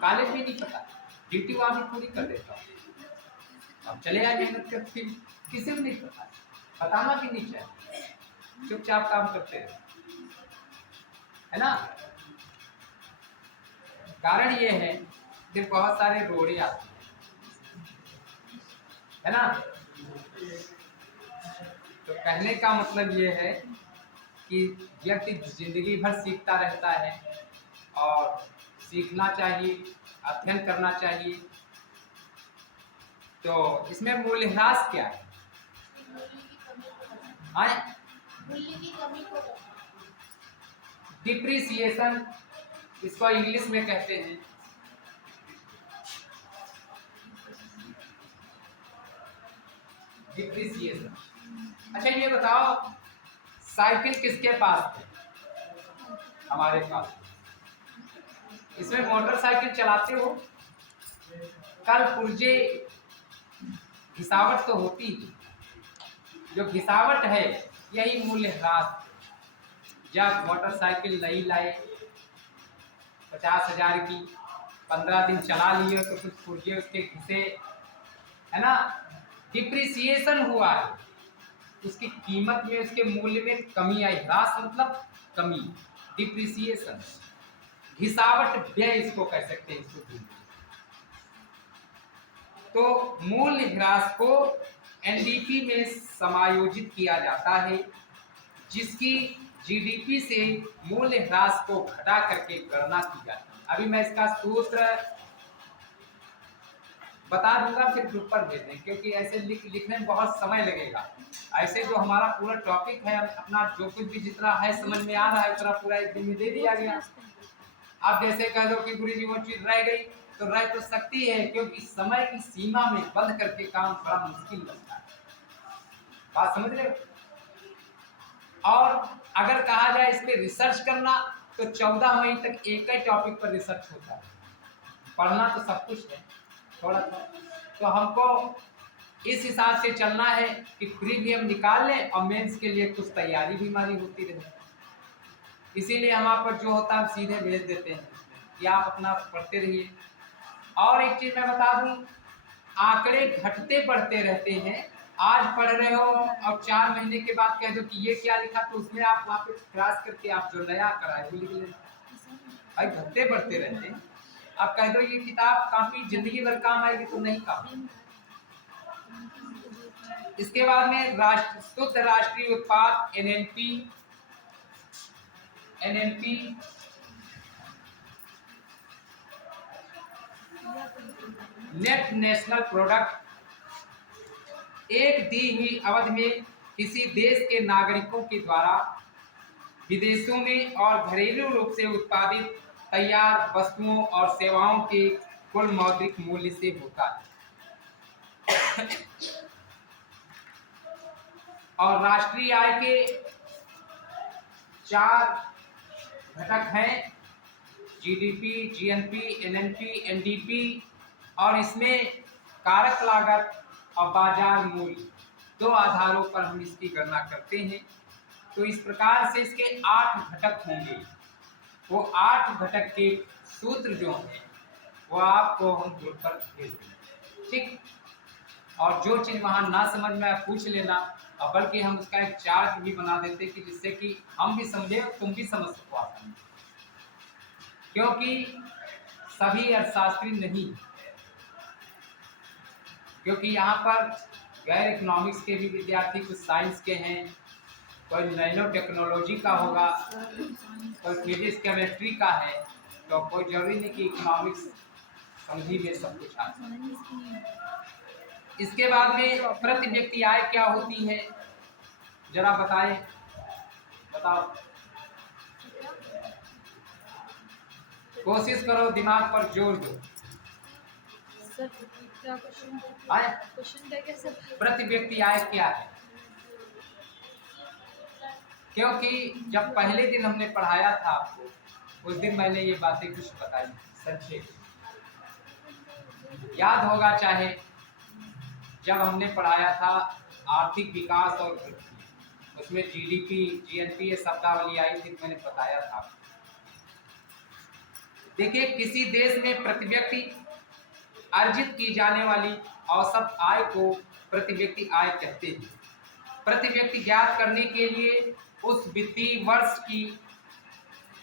कॉलेज भी नहीं पता, ड्यूटी वहां भी पूरी कर देता हूँ। अब चले आए मेहनत करते, किसी को नहीं पता, बताना भी नहीं चाहिए, चुपचाप काम करते रहे, है ना। कारण ये है कि बहुत सारे रोड़े आते हैं, है ना। तो कहने का मतलब ये है कि व्यक्ति जिंदगी भर सीखता रहता है और सीखना चाहिए, अध्ययन करना चाहिए। तो इसमें मूल्यह्रास क्या है? डिप्रिसिएशन इसको इंग्लिश में कहते हैं। डिप्रिसिएशन। अच्छा ये बताओ, साइकिल किसके पास थे? हमारे पास। इसमें मोटरसाइकिल चलाते हो, कल पुर्जे घिसावट तो होती ही, जो घिसावट है यही मूल्य ह्रास। जब मोटरसाइकिल नहीं लाए 50,000 की, 15 दिन चला लिए तो कुछ पुर्जे उसके घिसे, है ना, डिप्रिसिएशन हुआ है, उसकी कीमत में, उसके मूल्य में कमी आई। ह्रास मतलब कमी, डिप्रिसिएशन। घिसावट व्यय इसको कह सकते हैं, इसको। तो मूल्य ह्रास को एनडीपी में समायोजित किया जाता है, जिसकी जीडीपी से मूल्य ह्रास को घटा करके गणना की जाती है। अभी मैं इसका सूत्र बता दूंगा, फिर ग्रुप पर भेज दें, क्योंकि ऐसे लिखने में बहुत समय लगेगा। ऐसे जो हमारा पूरा टॉपिक है, अपना जो कुछ भी जितना है समझ में आ रहा है उतना पूरा एक दिन में दे दिया गया। आप जैसे कह दो कि गुरुजी वो चीज रह गई, तो रह तो सकती है, क्योंकि समय की सीमा में बंद करके काम बड़ा मुश्किल लगता है। बात समझ रहे हो? और अगर कहा जाए इस पे रिसर्च करना, तो 14 मई तक एक ही टॉपिक पर रिसर्च होता है। पढ़ना तो सब कुछ है, थोड़ा थोड़ा। तो हमको इस हिसाब से चलना है कि प्री भी हम निकाल लें और मेंस के लिए कुछ तैयारी भी हमारी होती रहे। इसीलिए हम आप पर जो होता है सीधे भेज देते हैं कि आप अपना पढ़ते रहिए। और एक चीज मैं बता दूं, आंकड़े घटते बढ़ते रहते हैं। आज पढ़ रहे हो और 4 महीने के बाद कह दो कि ये क्या लिखा, तो उसमें आप वहाँ पे क्रॉस करके आप जो नया कराए वो लिख लेना। भाई घटते बढ़ते रहते हैं। आप कह दो ये किताब काफी जिंदगी भर काम आएगी, तो नहीं काम। इसके बाद में शुद्ध राष्ट्रीय उत्पाद एनएनपी नेट नेशनल प्रोडक्ट, एक दी हुई अवधि में किसी देश के नागरिकों के द्वारा विदेशों में और घरेलू रूप से उत्पादित तैयार वस्तुओं और सेवाओं के कुल मौद्रिक मूल्य से होता है। और राष्ट्रीय आय के 4 घटक हैं, जीडीपी, जीएनपी, एनएनपी, एनडीपी, और इसमें कारक लागत और बाजार मूल्य 2 आधारों पर हम इसकी गणना करते हैं। तो इस प्रकार से इसके 8 घटक होंगे। वो 8 घटक के सूत्र जो हैं वो आपको हम ग्रुप पर भेज देंगे, ठीक। और जो चीज़ वहाँ ना समझ में आप पूछ लेना, और बल्कि हम उसका एक चार्ट भी बना देते कि जिससे कि हम भी समझे और तुम भी समझ सको आसानी, क्योंकि सभी अर्थशास्त्री नहीं, क्योंकि यहाँ पर गैर इकोनॉमिक्स के भी विद्यार्थी, कुछ साइंस के हैं, कोई नैनो टेक्नोलॉजी का होगा, कोई फिजिक्स केमिस्ट्री का है, तो कोई जरूरी नहीं कि इकोनॉमिक्स समझी में सब कुछ आ जाए। इसके बाद में प्रति व्यक्ति आय क्या होती है, जरा बताएं, बताओ, कोशिश करो, दिमाग पर जोर दो। प्रति व्यक्ति आय क्या है? क्योंकि जब पहले दिन हमने पढ़ाया था आपको, उस दिन मैंने ये बातें कुछ बताई संक्षेप, याद होगा चाहे, जब हमने पढ़ाया था आर्थिक विकास और वृद्धि, उसमें जीडीपी, जीएनपी ये शब्दावली आई थी, मैंने बताया था। देखिए, किसी देश में प्रति व्यक्ति अर्जित की जाने वाली औसत आय को प्रति व्यक्ति आय कहते हैं। प्रति व्यक्ति ज्ञात करने के लिए उस वित्तीय वर्ष की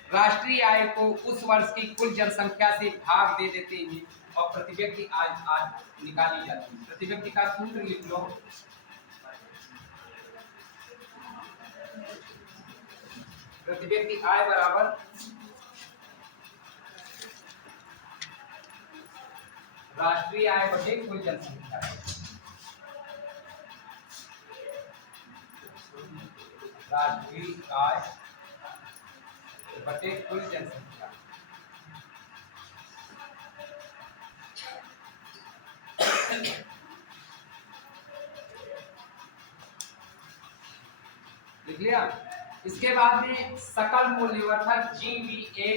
राष्ट्रीय आय को उस वर्ष की कुल जनसंख्या से भाग दे देते हैं और प्रति व्यक्ति आय निकाली जाती है। प्रति व्यक्ति का सूत्र लिख लो, प्रति व्यक्ति आय बराबर राष्ट्रीय आय बटे कुल जनसंख्या। राष्ट्रीय आय बटे कुल जनसंख्या। लिख लिया। इसके बाद में सकल मूल्यवर्धक GVA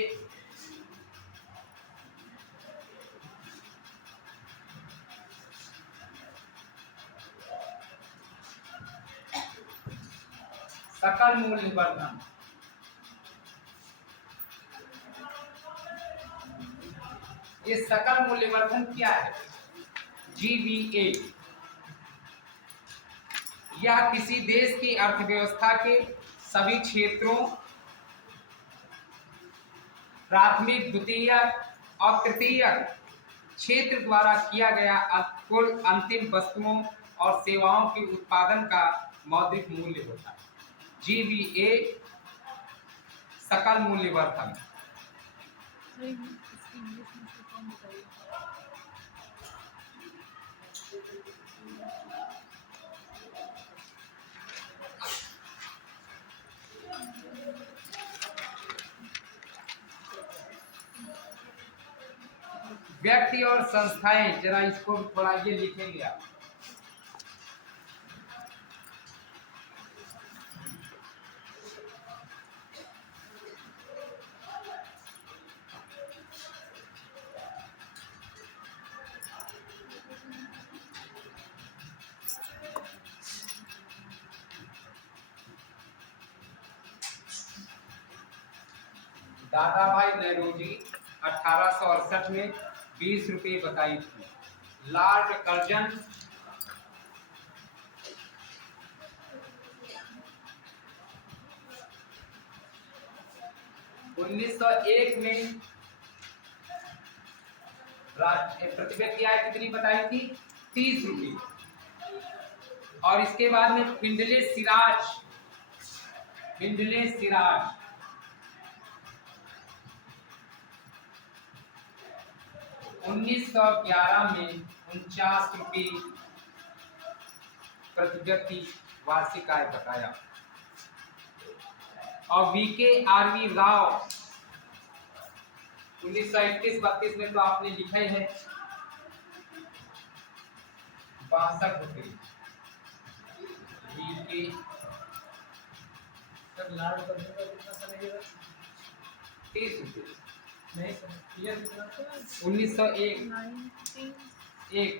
सकल मूल्यवर्धन ये सकल मूल्यवर्धन क्या है? GVA यह किसी देश की अर्थव्यवस्था के सभी क्षेत्रों प्राथमिक, द्वितीयक और तृतीयक क्षेत्र द्वारा किया गया कुल अंतिम वस्तुओं और सेवाओं के उत्पादन का मौद्रिक मूल्य होता है। GVA सकल मूल्यवर्धन। व्यक्ति और संस्थाएं, जरा इसको थोड़ा ये लिखेंगे आप। दादा भाई नेहरूजी 1868 में 20 रुपये बताई थी। लॉर्ड कर्जन 1901 में प्रति व्यक्ति आय कितनी बताई थी? 30 रुपये। और इसके बाद में फिंडले सिराज 1911 में 49 रुपये प्रति व्यक्ति वार्षिक आय बताया। और VKRV राव 1931-32 में तो आपने लिखा ही है 62 रुपये। सर लार्ड कर्जन का कितना सा लगेगा? 30 रुपये। नहीं सर, क्लियर कितना था? 1901 एक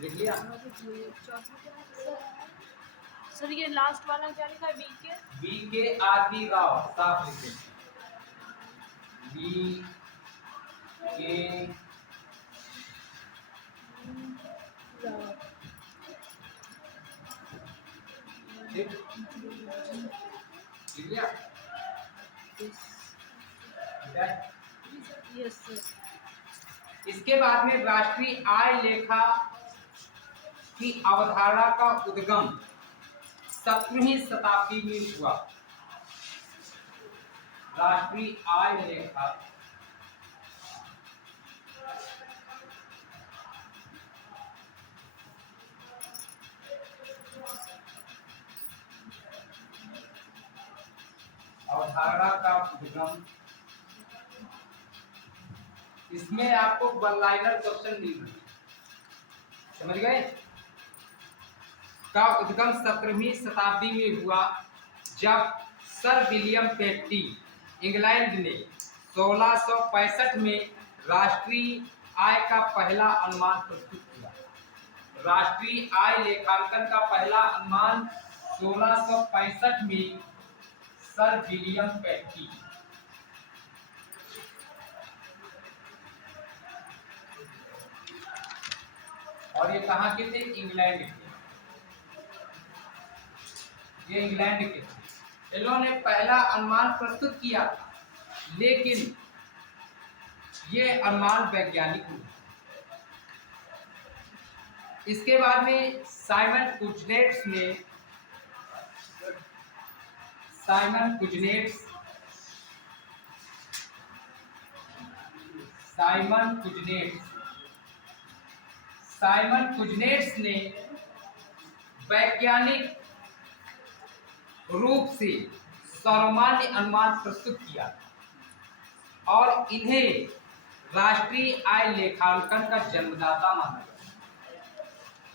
लिख लिया। सर ये लास्ट वाला क्या लिखा है? VKRV राव, साफ लिखे VK लिख लिया। Yes sir. इसके बाद में राष्ट्रीय आय लेखा की अवधारणा का उद्गम 17वीं शताब्दी में हुआ। राष्ट्रीय आय लेखा अवधारणा का उद्गम, इसमें आपको वन लाइनर क्वेश्चन मिल रही है, समझ गए? का उद्गम 17वीं शताब्दी में हुआ जब सर विलियम पेटी इंग्लैंड ने 1665 में राष्ट्रीय आय का पहला अनुमान प्रस्तुत किया। राष्ट्रीय आय लेखांकन का पहला अनुमान 1665 में सर विलियम पेटी और ये कहाँ के थे? इंग्लैंड के। ये इंग्लैंड के थे। इन्होंने पहला अनुमान प्रस्तुत किया था, लेकिन ये अनुमान वैज्ञानिक हुआ। इसके बाद में साइमन कुजनेट्स ने वैज्ञानिक रूप से सर्वमान्य अनुमान प्रस्तुत किया और इन्हें राष्ट्रीय आय लेखांकन का जन्मदाता माना जाता।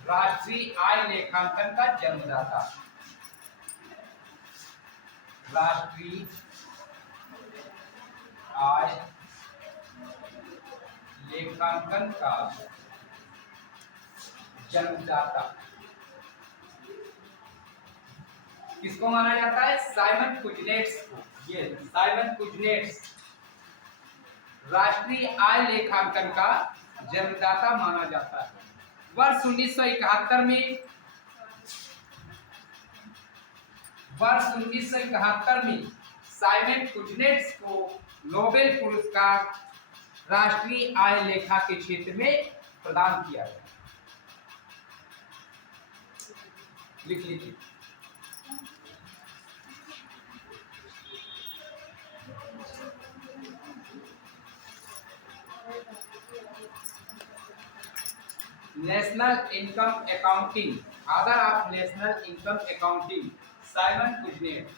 राष्ट्रीय आय लेखांकन का जन्मदाता, राष्ट्रीय आय लेखांकन का जन्मदाता किसको माना जाता है? साइमन कुजनेट्स को। ये साइमन कुजनेट्स राष्ट्रीय आय लेखांकन का जन्मदाता माना जाता है। वर्ष 1971 में साइमन कुजनेट्स को नोबेल पुरस्कार राष्ट्रीय आय लेखा के क्षेत्र में प्रदान किया गया। लिख लीजिए। National income accounting, father of national income accounting Simon Kuznets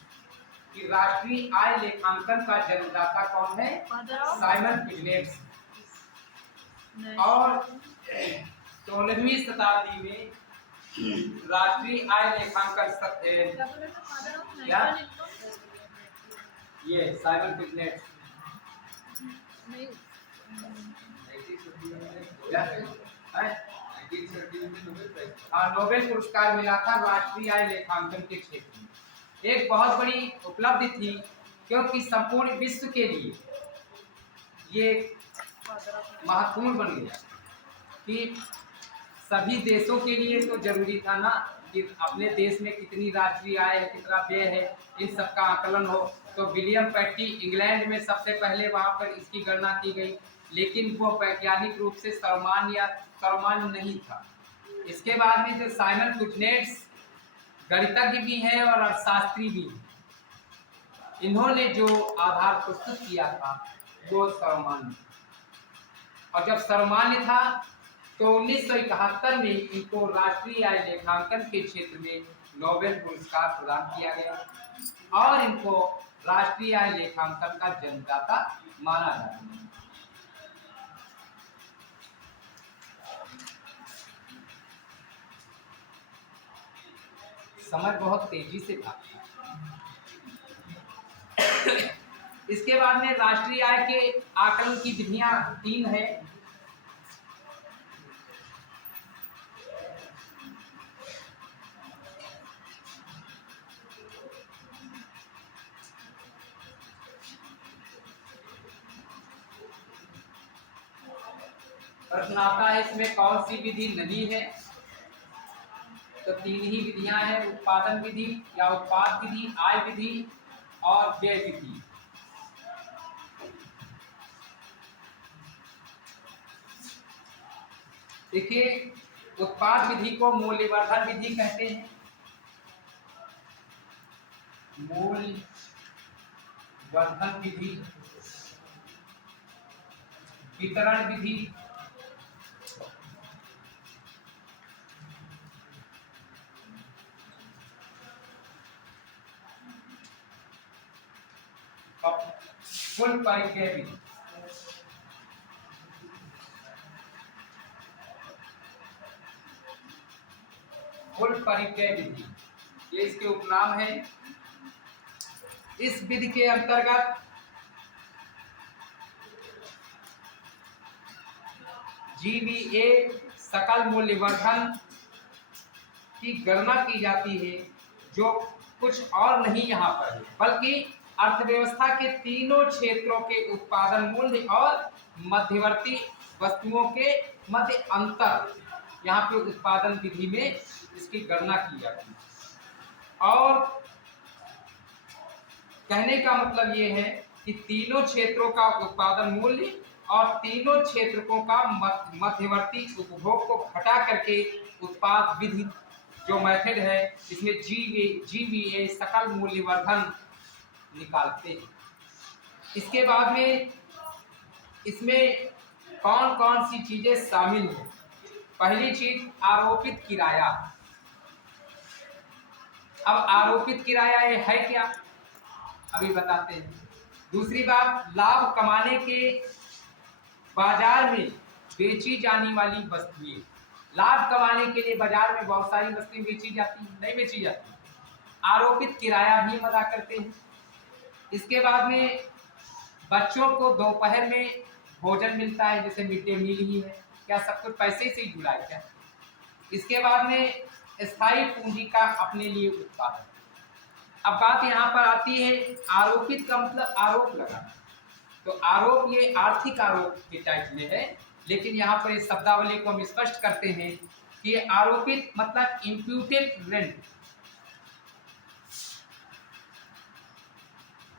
कि राष्ट्रीय आय लेखांकन का जन्मदाता कौन है? Simon Kuznets. और 16वीं शताब्दी में राष्ट्रीय आय लेखांकन क्या? ये साइमन कुजनेट नोबेल पुरस्कार मिला था राष्ट्रीय आय लेखांकन के क्षेत्र में। एक बहुत बड़ी उपलब्धि थी क्योंकि संपूर्ण विश्व के लिए ये महत्वपूर्ण बन गया कि सभी देशों के लिए तो जरूरी था ना कि अपने देश में कितनी राष्ट्रीय आय है, कितना व्यय है, इन सब का आकलन हो। तो विलियम पैटी इंग्लैंड में सबसे पहले वहां पर इसकी गणना की गई, लेकिन वो वैज्ञानिक रूप से सर्वमान्य नहीं था। इसके बाद में जो साइमन कुजनेट्स गणितज्ञ भी हैं और अर्थशास्त्री भी हैं, इन्होंने जो आधार प्रस्तुत किया था वो सर्वमान्य, और जब सर्वमान्य था तो 1971 में इनको राष्ट्रीय आय लेखांकन के क्षेत्र में नोबेल पुरस्कार प्रदान किया गया और इनको राष्ट्रीय आय लेखांकन का जन्मदाता माना जाता है। समय बहुत तेजी से भागता है। इसके बाद में राष्ट्रीय आय के आकलन की विधियां 3 है। प्रश्न आता है इसमें कौन सी विधि नहीं है? तो 3 ही विधियां हैं, उत्पादन विधि या उत्पाद विधि, आय विधि और व्यय विधि। देखिए, उत्पाद विधि को मूल्यवर्धन विधि कहते हैं। मूल्यवर्धन विधि, वितरण विधि, कुल परिचय विधि। कुल परिचय विधि ये इसके उपनाम है। इस विधि के अंतर्गत जीवीए सकल मूल्यवर्धन की गणना की जाती है, जो कुछ और नहीं यहाँ पर है, बल्कि अर्थव्यवस्था के तीनों क्षेत्रों के उत्पादन मूल्य और मध्यवर्ती वस्तुओं के मध्य अंतर, यहाँ पे उत्पादन विधि में इसकी गणना की जाती है। और कहने का मतलब ये है कि तीनों क्षेत्रों का उत्पादन मूल्य और तीनों क्षेत्रों का मध्यवर्ती उपभोग को घटा करके उत्पाद विधि जो मेथड है, इसमें जीवीए सकल मूल्यवर्धन निकालते हैं। इसके बाद में इसमें कौन कौन सी चीजें शामिल हैं? पहली चीज आरोपित किराया। अब आरोपित किराया ये है क्या, अभी बताते हैं। दूसरी बात, लाभ कमाने के बाजार में बेची जाने वाली वस्तुएं। लाभ कमाने के लिए बाजार में बहुत सारी वस्तुएं बेची जाती हैं, नहीं बेची जाती, आरोपित किराया भी हम अदा करते हैं। इसके बाद में बच्चों को दोपहर में भोजन मिलता है, जैसे मिड डे मील ही है, क्या सब कुछ पैसे से ही जुड़ा है क्या। इसके बाद में स्थायी पूंजी का अपने लिए उत्पादन। अब बात यहाँ पर आती है, आरोपित का मतलब आरोप लगाना। तो आरोप ये आर्थिक आरोप के टाइप में है, लेकिन यहाँ पर इस शब्दावली को हम स्पष्ट करते हैं कि आरोपित मतलब इम्प्यूटेड रेंट,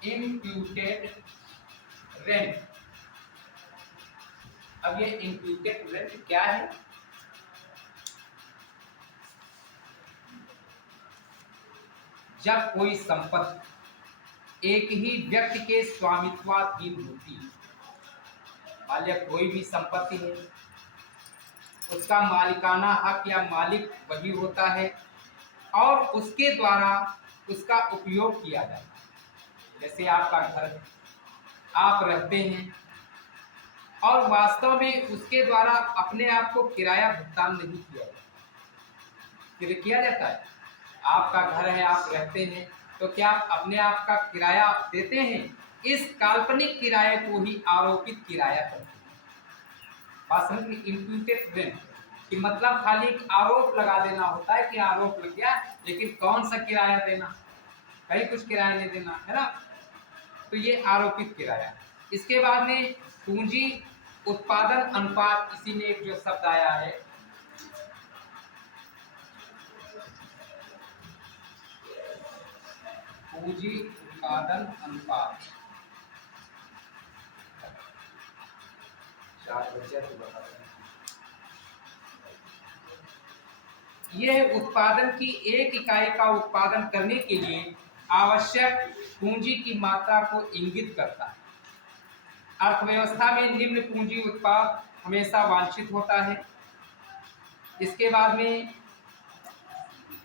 इम्प्यूटेड रेंट। अब ये इम्प्यूटेड रेंट क्या है? जब कोई संपत्ति एक ही व्यक्ति के स्वामित्वाधीन होती है, मान लिया कोई भी संपत्ति है, उसका मालिकाना हक या मालिक वही होता है और उसके द्वारा उसका उपयोग किया जाता है। जैसे आपका घर है, आप रहते हैं और वास्तव में उसके द्वारा अपने आप को किराया भुगतान नहीं किया जाता, किया जाता है। आपका घर है, आप रहते हैं, तो क्या आप अपने आप का किराया देते हैं? इस काल्पनिक किराए को ही आरोपित किराया कहते हैं। बात समझ में? इम्प्यूटेड रेंट कि मतलब खाली एक आरोप लगा देना होता है कि आरोप लग गया, लेकिन कौन सा किराया देना, कहीं कुछ किराया नहीं देना, है ना। तो ये आरोपित किराया। इसके बाद में पूंजी उत्पादन अनुपात, इसी में एक जो शब्द आया है, पूंजी उत्पादन अनुपात। यह उत्पादन की एक इकाई का उत्पादन करने के लिए आवश्यक पूंजी की मात्रा को इंगित करता है। अर्थव्यवस्था में निम्न पूंजी उत्पाद हमेशा वांछित होता है। इसके बाद में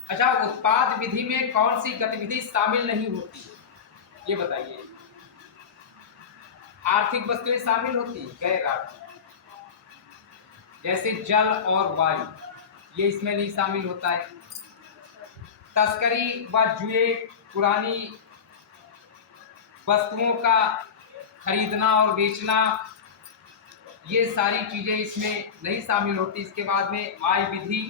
अच्छा, उत्पाद विधि में कौन सी गतिविधि शामिल नहीं होती है, ये बताइए। आर्थिक वस्तुएं शामिल होती है, गैर आर्थिक, जैसे जल और वायु, ये इसमें नहीं शामिल होता है। तस्करी व जुए, पुरानी वस्तुओं का खरीदना और बेचना, ये सारी चीजें इसमें नहीं शामिल होती। इसके बाद में आय विधि,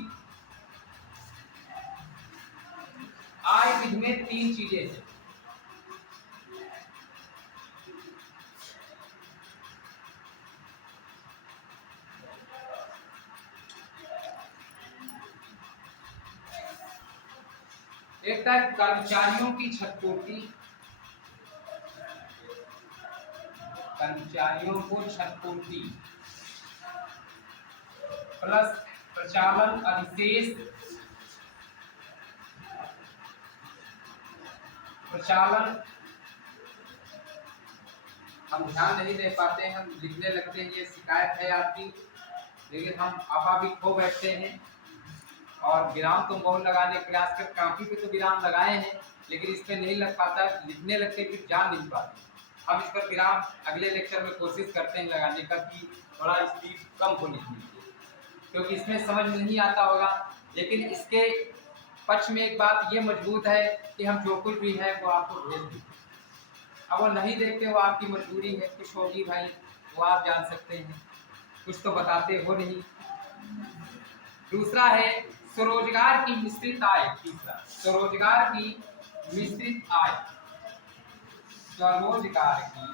आय विधि में 3 चीजें हैं। एक था कर्मचारियों की क्षतिपूर्ति, कर्मचारियों को क्षतिपूर्ति प्लस प्रचालन अधिशेष, प्रचालन, हम ध्यान नहीं दे पाते हैं, हम लिखने लगते हैं, ये शिकायत है आपकी, लेकिन हम आपा भी खो बैठते हैं और विराम तो बहुत लगाने का प्रयास कर, काफी पे तो विराम लगाए हैं, लेकिन इस पे नहीं लग पाता, लिखने लगते फिर जान नहीं पाते। हम इस पर विराम अगले लेक्चर में कोशिश करते हैं लगाने का कि थोड़ा स्पीड कम हो लिखने की, क्योंकि इसमें समझ में नहीं आता होगा। लेकिन इसके पक्ष में एक बात ये मजबूत है कि हम जो कुछ भी है वो आपको भेज दें। अब वो नहीं देखते, वो आपकी मजबूरी है, कुछ होगी भाई, वो आप जान सकते हैं, कुछ तो बताते हो नहीं। दूसरा है स्वरोजगार की मिश्रित आय। तीसरा, स्वरोजगार की मिश्रित आय, स्वरोजगार की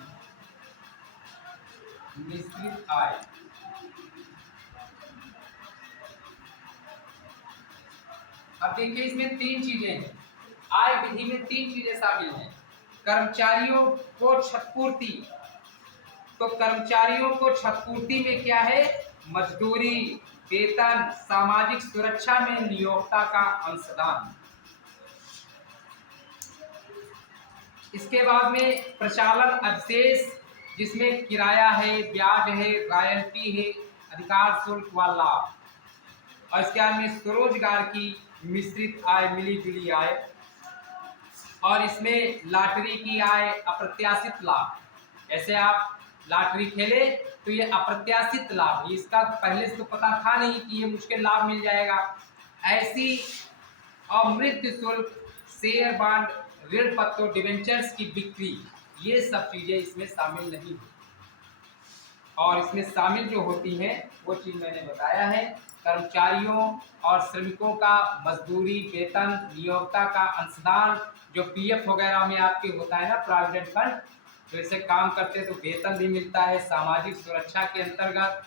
मिश्रित आय। अब देखिए, इसमें 3 चीजें हैं, आय विधि में 3 चीजें शामिल हैं। कर्मचारियों को क्षतिपूर्ति, तो कर्मचारियों को क्षतिपूर्ति में क्या है? मजदूरी, वेतन, सामाजिक सुरक्षा में नियोक्ता का अंशदान। इसके बाद में प्रचालन अधिशेष, जिसमें किराया है, ब्याज है, रॉयल्टी है, अधिकार शुल्क व लाभ। और इसके बाद में स्वरोजगार की मिश्रित आय, मिली जुली आय। और इसमें लॉटरी की आय, अप्रत्याशित लाभ, जैसे आप लॉटरी खेले तो ये अप्रत्याशित लाभ, इसका पहले से तो पता था नहीं कि ये मुझके लाभ मिल जाएगा। ऐसी अमृत शुल्क, शेयर, बांड, ऋण पत्रों, डिवेंचर्स की बिक्री, ये सब चीजें इसमें शामिल नहीं होती। और इसमें शामिल जो होती है वो चीज मैंने बताया है, कर्मचारियों और श्रमिकों का मजदूरी, वेतन, नियोक्ता का अंशदान, जो पीएफ वगैरह में आपके होता है ना, प्रोविडेंट फंड, तो इससे काम करते हैं तो वेतन भी मिलता है। सामाजिक सुरक्षा के अंतर्गत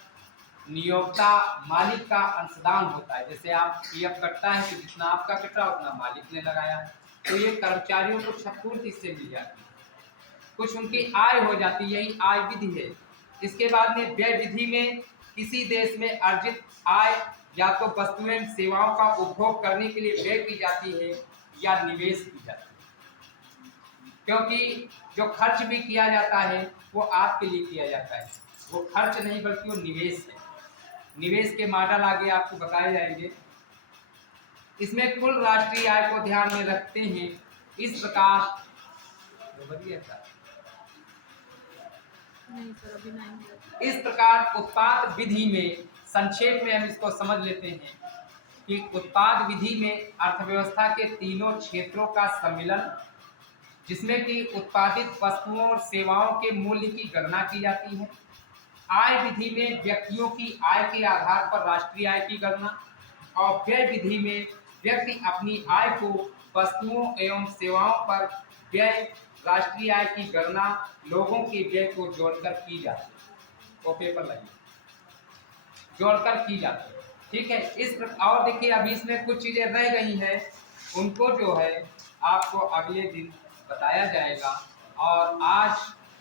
नियोक्ता, मालिक का अंशदान होता है, जैसे आप पीएफ कटता है तो जितना आपका कटा उतना मालिक ने लगाया, तो ये कर्मचारियों को क्षतिपूर्ति इससे मिल जाती है, कुछ उनकी आय हो जाती है, यही आय विधि है। इसके बाद में व्यय विधि में किसी देश में अर्जित आय या तो वस्तुएं सेवाओं का उपभोग करने के लिए व्यय की जाती है या निवेश की जाती है, क्योंकि जो खर्च भी किया जाता है वो आपके लिए किया जाता है, वो खर्च नहीं बल्कि वो निवेश है। निवेश के मॉडल आगे आपको बताए जाएंगे। इसमें कुल राष्ट्रीय आय को ध्यान में रखते हैं इस प्रकार, नहीं सर अभी नहीं। इस प्रकार उत्पाद विधि में संक्षेप में हम इसको समझ लेते हैं कि उत्पाद विधि में अर्थव्यवस्था के तीनों क्षेत्रों का सम्मिलन, जिसमें कि उत्पादित वस्तुओं और सेवाओं के मूल्य की गणना की जाती है। आय विधि में व्यक्तियों की आय के आधार पर राष्ट्रीय आय की गणना, और व्यय विधि में व्यक्ति अपनी आय को वस्तुओं एवं सेवाओं पर व्यय, राष्ट्रीय आय की गणना लोगों के व्यय को जोड़कर की जाती है। वो पेपर लगी जोड़कर की जाती है, ठीक है। इस प्रकार और देखिए अभी इसमें कुछ चीजें रह गई हैं, उनको जो है आपको अगले दिन बताया जाएगा। और आज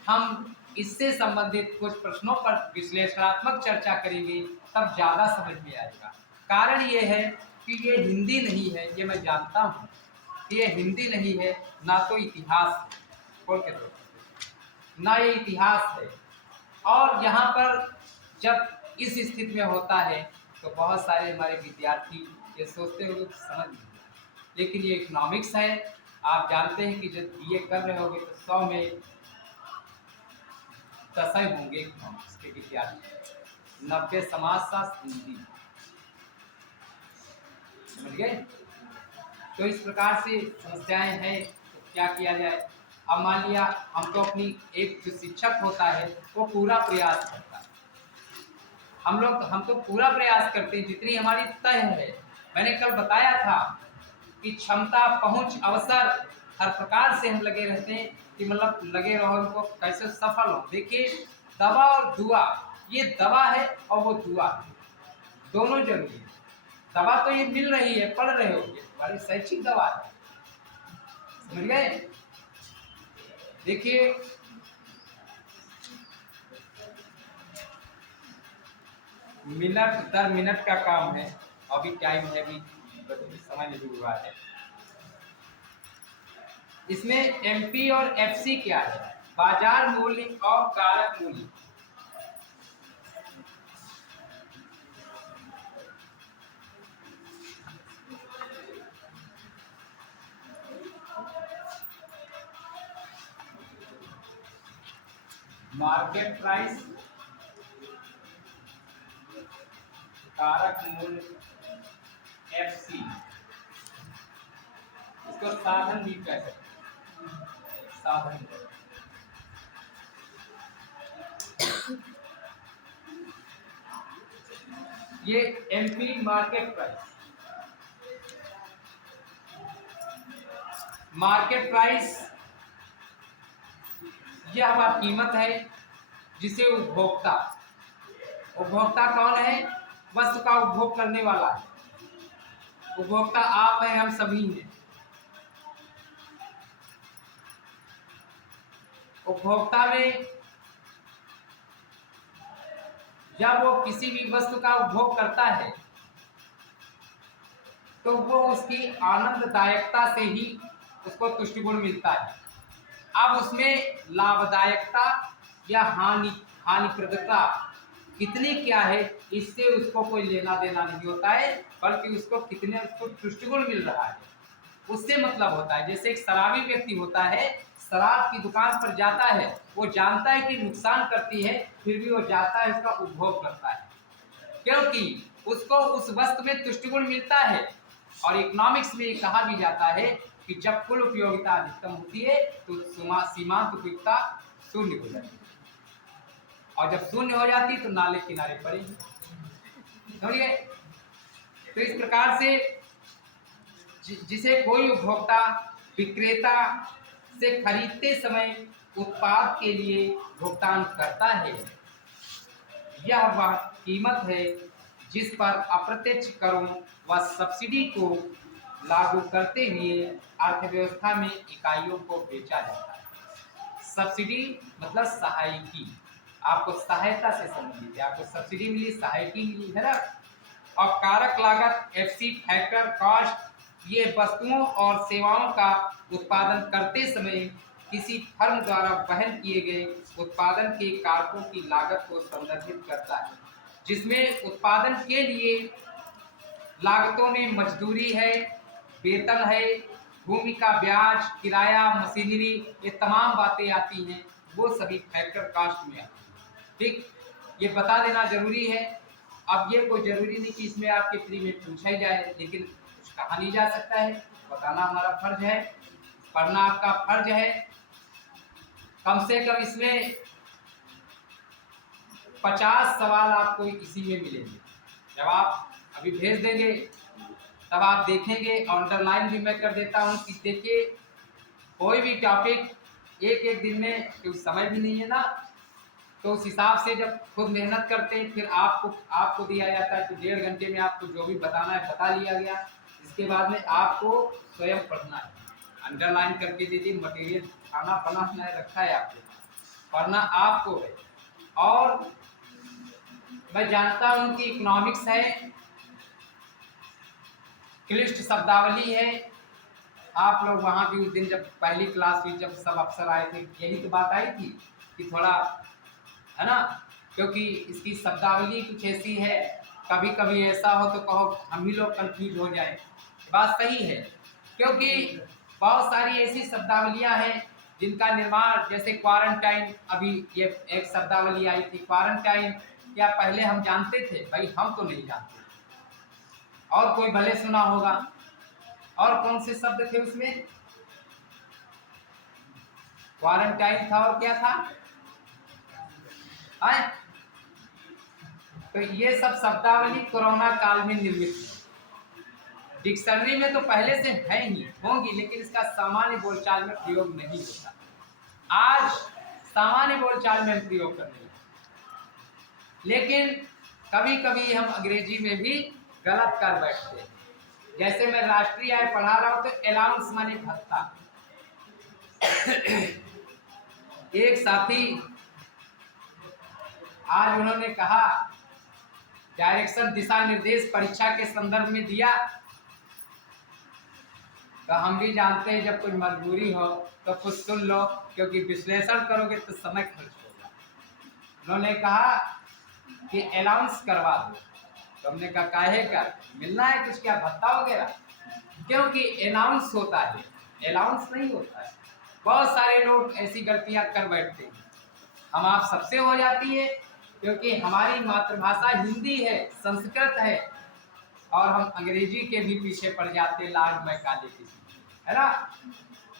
हम इससे संबंधित कुछ प्रश्नों पर विश्लेषणात्मक चर्चा करेंगे, तब ज़्यादा समझ में आएगा। कारण ये है कि ये हिंदी नहीं है, ये मैं जानता हूँ, ये हिंदी नहीं है, ना तो इतिहास है, बोल के दो, ना ये इतिहास है। और यहाँ पर जब इस स्थिति में होता है तो बहुत सारे हमारे विद्यार्थी ये सोचते हैं लोग समझ नहीं, लेकिन ये इकोनॉमिक्स है। आप जानते हैं कि जब बीए कर रहे होंगे तो 100 में 10 होंगे इकोनॉमिक्स के विद्यार्थी, 90 समाजशास्त्र, हिंदी, समझ गए। तो इस प्रकार से समस्याएं हैं, तो क्या किया जाए। अब मान लिया हम तो अपनी एक जो शिक्षक होता है वो पूरा प्रयास करता है, हम तो पूरा प्रयास करते हैं जितनी हमारी तय है। मैंने कल बताया था कि क्षमता, पहुंच, अवसर, हर प्रकार से हम लगे रहते हैं कि मतलब लगे रहो उनको कैसे सफल हो। देखिए दवा और दुआ, ये दवा है और वो दुआ है, दोनों जरूरी है। दवा तो ये मिल रही है, पढ़ रहे होंगे, हमारी शैक्षिक दवा है, समझ गए। देखिए मिनट दर मिनट का काम है, अभी टाइम है, अभी समय नहीं हुआ है। इसमें एमपी और एफसी क्या है, बाजार मूल्य और कारक मूल्य। मार्केट प्राइस, कारक मूल्य, एफसी, इसको साधन भी कह सकते हैं, साधन। ये MP market price, market price यह वह कीमत है जिसे उपभोक्ता, उपभोक्ता कौन है, वस्तु का उपभोग करने वाला है। उपभोक्ता आप हैं, हम सभी हैं। उपभोक्ता में जब वो किसी भी वस्तु का उपभोग करता है तो वो उसकी आनंददायकता से ही उसको तुष्टिगुण मिलता है। अब उसमें लाभदायकता या हानिप्रदता कितनी क्या है, इससे उसको कोई लेना देना नहीं होता है, बल्कि उसको कितने उसको तुष्टिगुण मिल रहा है। उससे मतलब होता है। जैसे एक शराबी व्यक्ति होता है, शराब की दुकान पर जाता है, वो जानता है कि नुकसान करती है, फिर भी वो जाता है, उसका उपभोग करता है, क्योंकि उसको उस वस्तु में तुष्टिगुण मिलता है। और इकोनॉमिक्स में ये कहा भी जाता है कि जब कुल उपयोगिता अधिकतम होती है तो सीमांत उपयोगिता शून्य हो जाती है, और जब शून्य हो जाती तो नाले किनारे पड़ेगी। समझिए? तो इस प्रकार से जिसे कोई उपभोक्ता विक्रेता से खरीदते समय उत्पाद के लिए भुगतान करता है, यह वह कीमत है जिस पर अप्रत्यक्ष करों व सब्सिडी को लागू करते हुए अर्थव्यवस्था में इकाइयों को बेचा जाता है। सब्सिडी मतलब सहायकी, आपको सहायता से संबंधित है, आपको सब्सिडी मिली, सहायकी मिली है ना। और कारक लागत, एफसी, फैक्टर कॉस्ट, ये वस्तुओं और सेवाओं का उत्पादन करते समय किसी फर्म द्वारा वहन किए गए उत्पादन के कारकों की लागत को संदर्भित करता है, जिसमें उत्पादन के लिए लागतों में मजदूरी है, वेतन है, भूमि का ब्याज, किराया, मशीनरी, ये तमाम बातें आती हैं, वो सभी फैक्टर कॉस्ट में आती हैं। ठीक, ये बता देना जरूरी है। अब ये कोई जरूरी नहीं कि इसमें आपके प्री में पूछा ही जाए, लेकिन कुछ कहा नहीं जा सकता है, बताना हमारा फर्ज है, पढ़ना आपका फर्ज है। कम से कम इसमें 50 सवाल आपको इसी में मिलेंगे। जब आप अभी भेज देंगे तब आप देखेंगे, अंडरलाइन भी मैं कर देता हूँ कि देखिए कोई भी टॉपिक एक दिन में, क्योंकि समय भी नहीं है ना, तो उस हिसाब से जब खुद मेहनत करते हैं फिर आपको दिया जाता है, तो 1.5 घंटे में आपको जो भी बताना है बता लिया गया। इसके बाद में आपको स्वयं पढ़ना है, अंडरलाइन करके दीजिए, मटेरियल खाना बना रखा है, आपको पढ़ना आपको है। और मैं जानता हूँ कि इकोनॉमिक्स है, क्लिष्ट शब्दावली है। आप लोग वहाँ भी उस दिन जब पहली क्लास हुई, जब सब अफसर आए थे, यही तो बात आई थी कि थोड़ा है ना, क्योंकि इसकी शब्दावली कुछ ऐसी है, कभी कभी ऐसा हो तो कहो हम ही लोग कंफ्यूज हो जाए। बात सही है, क्योंकि बहुत सारी ऐसी शब्दावलियां हैं जिनका निर्माण, जैसे क्वारंटाइन, अभी ये एक शब्दावली आई थी, क्वारंटाइन क्या पहले हम जानते थे? भाई हम तो नहीं जानते, और कोई भले सुना होगा। और कौन से शब्द थे उसमें? क्वारंटाइन था और क्या था? आए? तो ये सब शब्दावली कोरोना काल में निर्मित है। डिक्शनरी में तो पहले से है ही, होंगी, लेकिन इसका सामान्य बोलचाल में प्रयोग नहीं होता। आज सामान्य बोलचाल में हम प्रयोग करते हैं, लेकिन कभी कभी हम अंग्रेजी में भी गलत कर बैठते हैं। जैसे मैं राष्ट्रीय आय पढ़ा रहा हूं तो अलाउंस माने भत्ता। एक साथी आज उन्होंने कहा डायरेक्शन, दिशा निर्देश परीक्षा के संदर्भ में दिया, तो हम भी जानते हैं जब कुछ मजबूरी हो तो कुछ सुन लो, क्योंकि विश्लेषण करोगे तो समय खर्च होगा। उन्होंने कहा कि अलाउंस करवा दो, तो हमने कहा काहे का मिलना है कुछ, क्या भत्ता वगैरह? क्योंकि अनाउंस होता है, अलाउंस नहीं होता है। बहुत सारे लोग ऐसी गलतियां कर बैठते हैं, हम आप सबसे हो जाती है, क्योंकि हमारी मातृभाषा हिंदी है, संस्कृत है, और हम अंग्रेजी के भी पीछे पड़ जाते। लॉर्ड मैकाले की, है ना,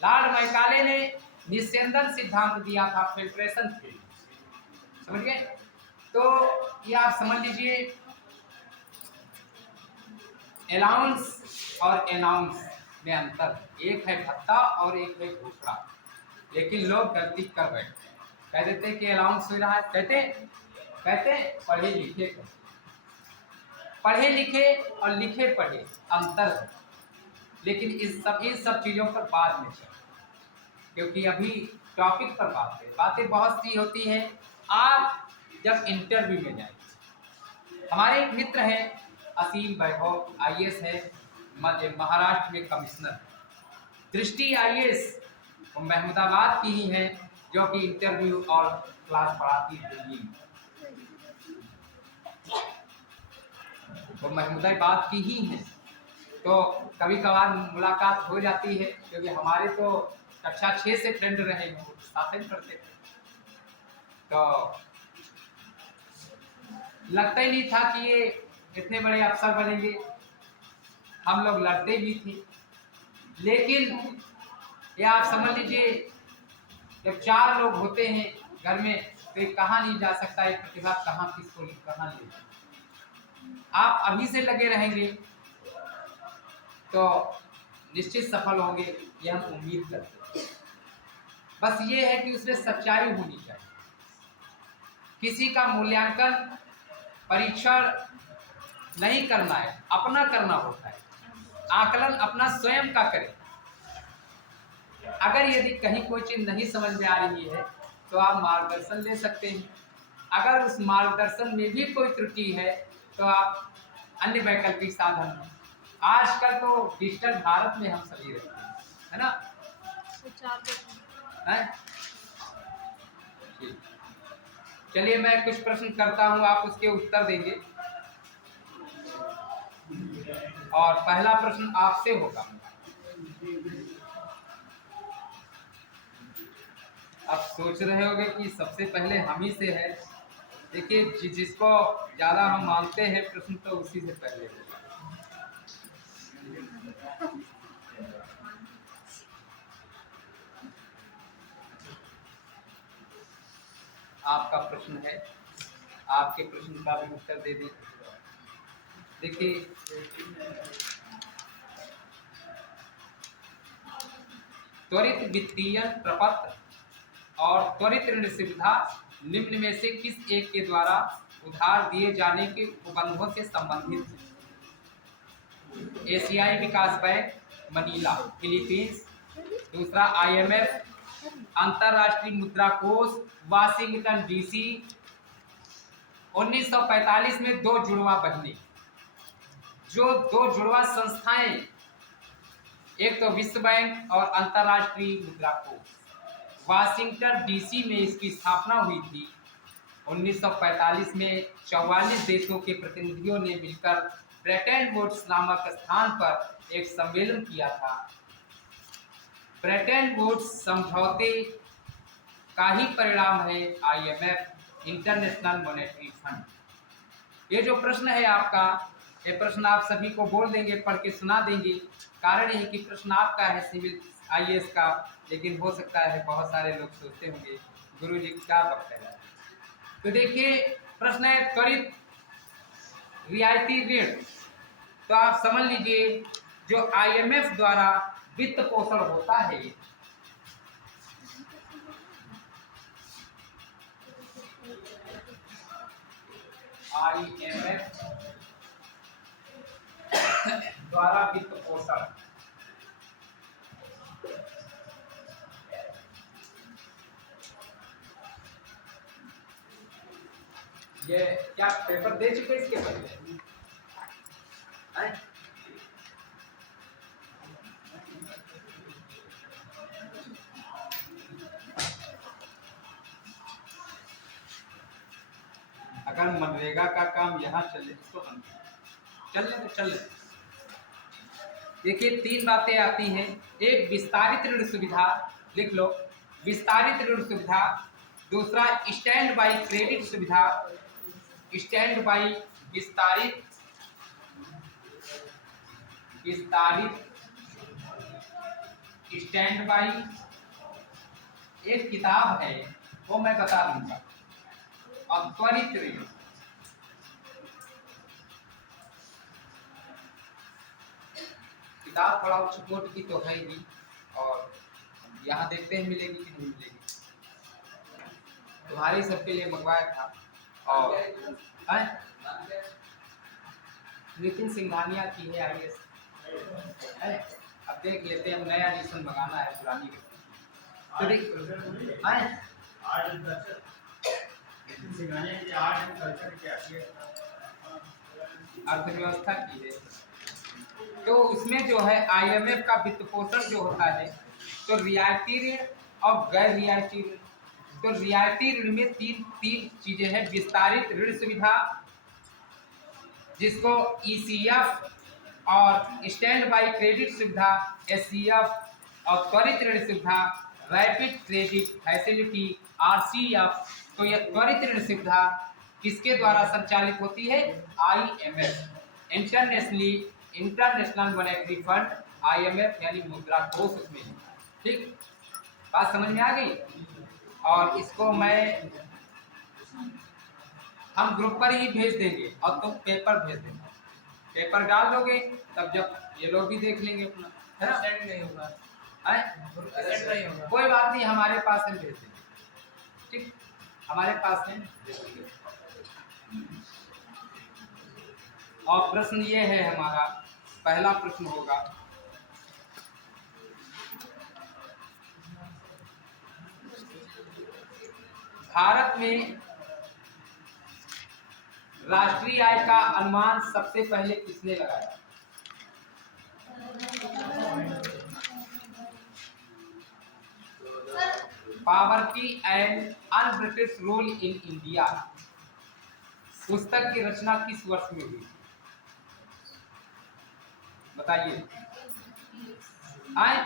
लॉर्ड मैकाले ने निस्यंदन सिद्धांत दिया था, फिल्ट्रेशन थ्योरी, समझ गए? तो ये आप समझ लीजिए, अलाउंस और अनाउंस में अंतर, एक है भत्ता और एक है घोषणा। लेकिन लोग गलती कर बैठते हैं, कह देते कि अलाउंस मिल रहा है, कहते पढ़े लिखे, पढ़े लिखे और लिखे पढ़े अंतर है। लेकिन इन सब चीज़ों पर बाद में चल, क्योंकि अभी टॉपिक पर बातें बहुत सी होती हैं। आप जब इंटरव्यू में जाएंगे, हमारे एक मित्र हैं असीम वैभव, IAS है, महाराष्ट्र में कमिश्नर। दृष्टि IAS वो महमूदाबाद की ही है, जो कि इंटरव्यू और क्लास पढ़ाती है दिल्ली में। वो महमूदाबाद की ही है, तो कभी कभार मुलाकात हो जाती है, क्योंकि हमारे तो कक्षा 6 से फ्रेंड रहे हैं, वो साथ ही पढ़ते थे। तो लगता ही नहीं था कि ये इतने बड़े अफसर बनेंगे। हम लोग लड़ते भी थे, लेकिन ये आप समझ लीजिए, जब 4 लोग होते हैं घर में तो ये कहाँ नहीं जा सकता, ये प्रतिभा कहाँ किसको कहाँ ले जाए। आप अभी से लगे रहेंगे तो निश्चित सफल होंगे, ये हम उम्मीद करते हैं। बस ये है कि उसमें सच्चाई होनी चाहिए। किसी का मूल्यांकन परीक्षण नहीं करना है, अपना करना होता है। आकलन अपना स्वयं का करें। अगर यदि कहीं कोई चीज नहीं समझ में आ रही है तो आप मार्गदर्शन ले सकते हैं। अगर उस मार्गदर्शन में भी कोई त्रुटि है तो आप अन्य वैकल्पिक साधन, आजकल तो डिजिटल भारत में हम सभी रहते हैं, है ना? तो 4 प्रश्न हैं? ठीक। चलिए मैं कुछ प्रश्न करता हूँ, आप उसके उत्तर देंगे। और पहला प्रश्न आपसे होगा। आप सोच रहे होंगे कि सबसे पहले हम ही से है। देखिए, जिसको ज्यादा हम मानते हैं प्रश्न, तो उसी से पहले होगा। आपका प्रश्न है, आपके प्रश्न का भी उत्तर दे दें। देखिए, त्वरित वित्तीय प्रपत्र और त्वरित ऋण सुविधा निम्न में से किस एक के द्वारा उधार दिए जाने के उपबंधों से संबंधित है? एशियाई विकास बैंक, मनीला, फिलीपींस। दूसरा IMF, अंतर्राष्ट्रीय मुद्रा कोष, वाशिंगटन DC। 1945 में 2 जुड़वा बहनें, जो 2 जुड़वा संस्थाएं, एक तो विश्व बैंक और अंतर्राष्ट्रीय मुद्रा कोष, वाशिंगटन DC में इसकी स्थापना हुई थी। 1945 में 44 देशों के प्रतिनिधियों ने मिलकर ब्रेटन वुड्स नामक स्थान पर एक सम्मेलन किया था। ब्रेटन वुड्स समझौते का ही परिणाम है IMF, इंटरनेशनल मॉनेटरी फंड। ये जो प्रश्न है आपका, ये प्रश्न आप सभी को बोल देंगे, पढ़ के सुना देंगे। कारण ये कि प्रश्न आपका है सिविल IAS का, लेकिन हो सकता है बहुत सारे लोग सोचते होंगे गुरु जी क्या वक्त है। तो देखिए, प्रश्न है त्वरित रियायती ऋण। तो आप समझ लीजिए, जो IMF द्वारा वित्त पोषण होता है, IMF द्वारा वित्त पोषण, ये क्या पेपर दे चुके इसके पहले? अगर मनरेगा का काम यहाँ चले तो हम चल। देखिए, 3 बातें आती हैं। एक विस्तारित ऋण सुविधा, लिख लो, विस्तारित ऋण सुविधा। दूसरा स्टैंड बाई क्रेडिट सुविधा, स्टैंड बाई विस्तारित स्टैंड बाई। एक किताब है वो मैं बता दूंगा। और त्वरित ऋण, किताब थोड़ा उच्च कोट की तो है ही, और यहाँ देखते हैं मिलेगी कि नहीं मिलेगी। तुम्हारे सबके लिए मंगवाया था। और नितिन सिंघानिया की है IAS है। अब देख लेते हैं, नया एडिशन मंगाना है, पुरानी तो देख अर्थव्यवस्था की है। तो उसमें जो है IMF का वित्त पोषण जो होता है, तो रियायती ऋण और गैर रियायती ऋण। तो रियायती ऋण में तीन चीजें हैं। विस्तारित ऋण सुविधा, जिसको ECF और स्टैंड बाई क्रेडिट सुविधा SCF और त्वरित ऋण सुविधा रैपिड क्रेडिट फैसिलिटी RCF। तो यह त्वरित ऋण सुविधा किसके द्वारा संचालित होती है? IMF, international monetary fund, IMF यानी मुद्रा कोष उसमें। ठीक, बात समझ में आ गई। और इसको हम ग्रुप पर ही भेज देंगे और तुम पेपर भेज देना, पेपर डाल दोगे तब जब ये लोग भी देख लेंगे अपना, है ना? सेंड नहीं होगा, सेंड नहीं होगा। कोई बात नहीं, हमारे पास है, भेज देंगे। ठीक, हमारे पास है, भेज देंगे। और प्रश्न ये है हमारा, पहला प्रश्न होगा, भारत में राष्ट्रीय आय का अनुमान सबसे पहले किसने लगाया? Poverty and un-British rule in India पुस्तक की रचना किस वर्ष में हुई? बताइए। आए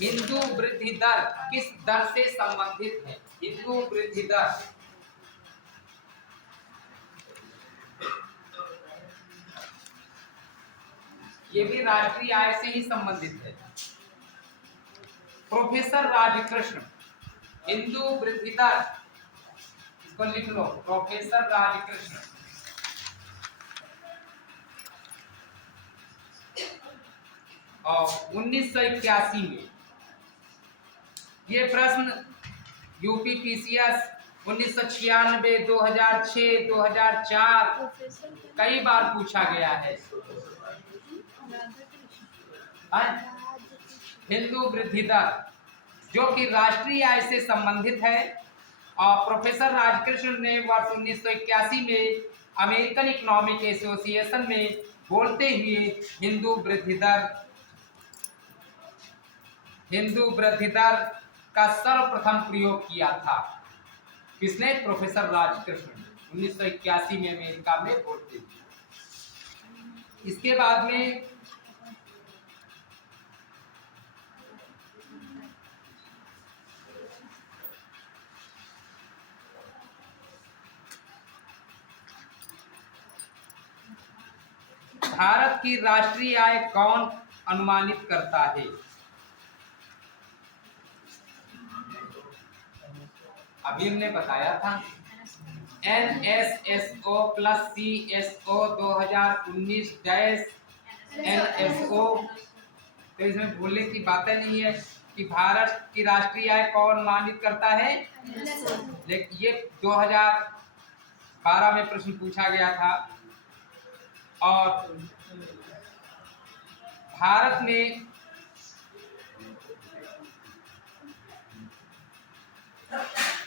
हिंदू वृद्धि दर किस दर से संबंधित है? हिंदू वृद्धि दर ये भी राष्ट्रीय आय से ही संबंधित है। प्रोफेसर राजकृष्ण, हिंदू वृद्धि दर, इसको लिख लो, प्रोफेसर राजकृष्ण। और 1981 में ये प्रश्न UPPCS 1996, 2006, 2004 कई बार पूछा गया है। हिंदू वृद्धि दर जो कि राष्ट्रीय आय से संबंधित है, और प्रोफेसर राजकृष्ण ने वर्ष 1981 में अमेरिकन इकोनॉमिक एसोसिएशन में बोलते हुए हिंदू वृद्धि दर का सर्वप्रथम प्रयोग किया था। किसने? प्रोफेसर राजकृष्ण 1981 में अमेरिका में बोलते थे। इसके बाद में भारत की राष्ट्रीय आय कौन अनुमानित करता है? अभी हमने बताया था NSSO प्लस CSO 2019 NSO। तो इसमें बोलने की बातें नहीं है कि भारत की राष्ट्रीय आय कौन अनुमानित करता है, लेकिन ये 2012 में प्रश्न पूछा गया था। और भारत में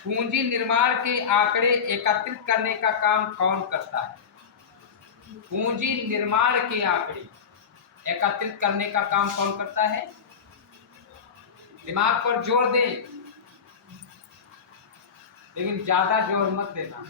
पूंजी निर्माण के आंकड़े एकत्रित करने का काम कौन करता है? पूंजी निर्माण के आंकड़े एकत्रित करने का काम कौन करता है? दिमाग पर जोर दें, लेकिन ज्यादा जोर मत देना।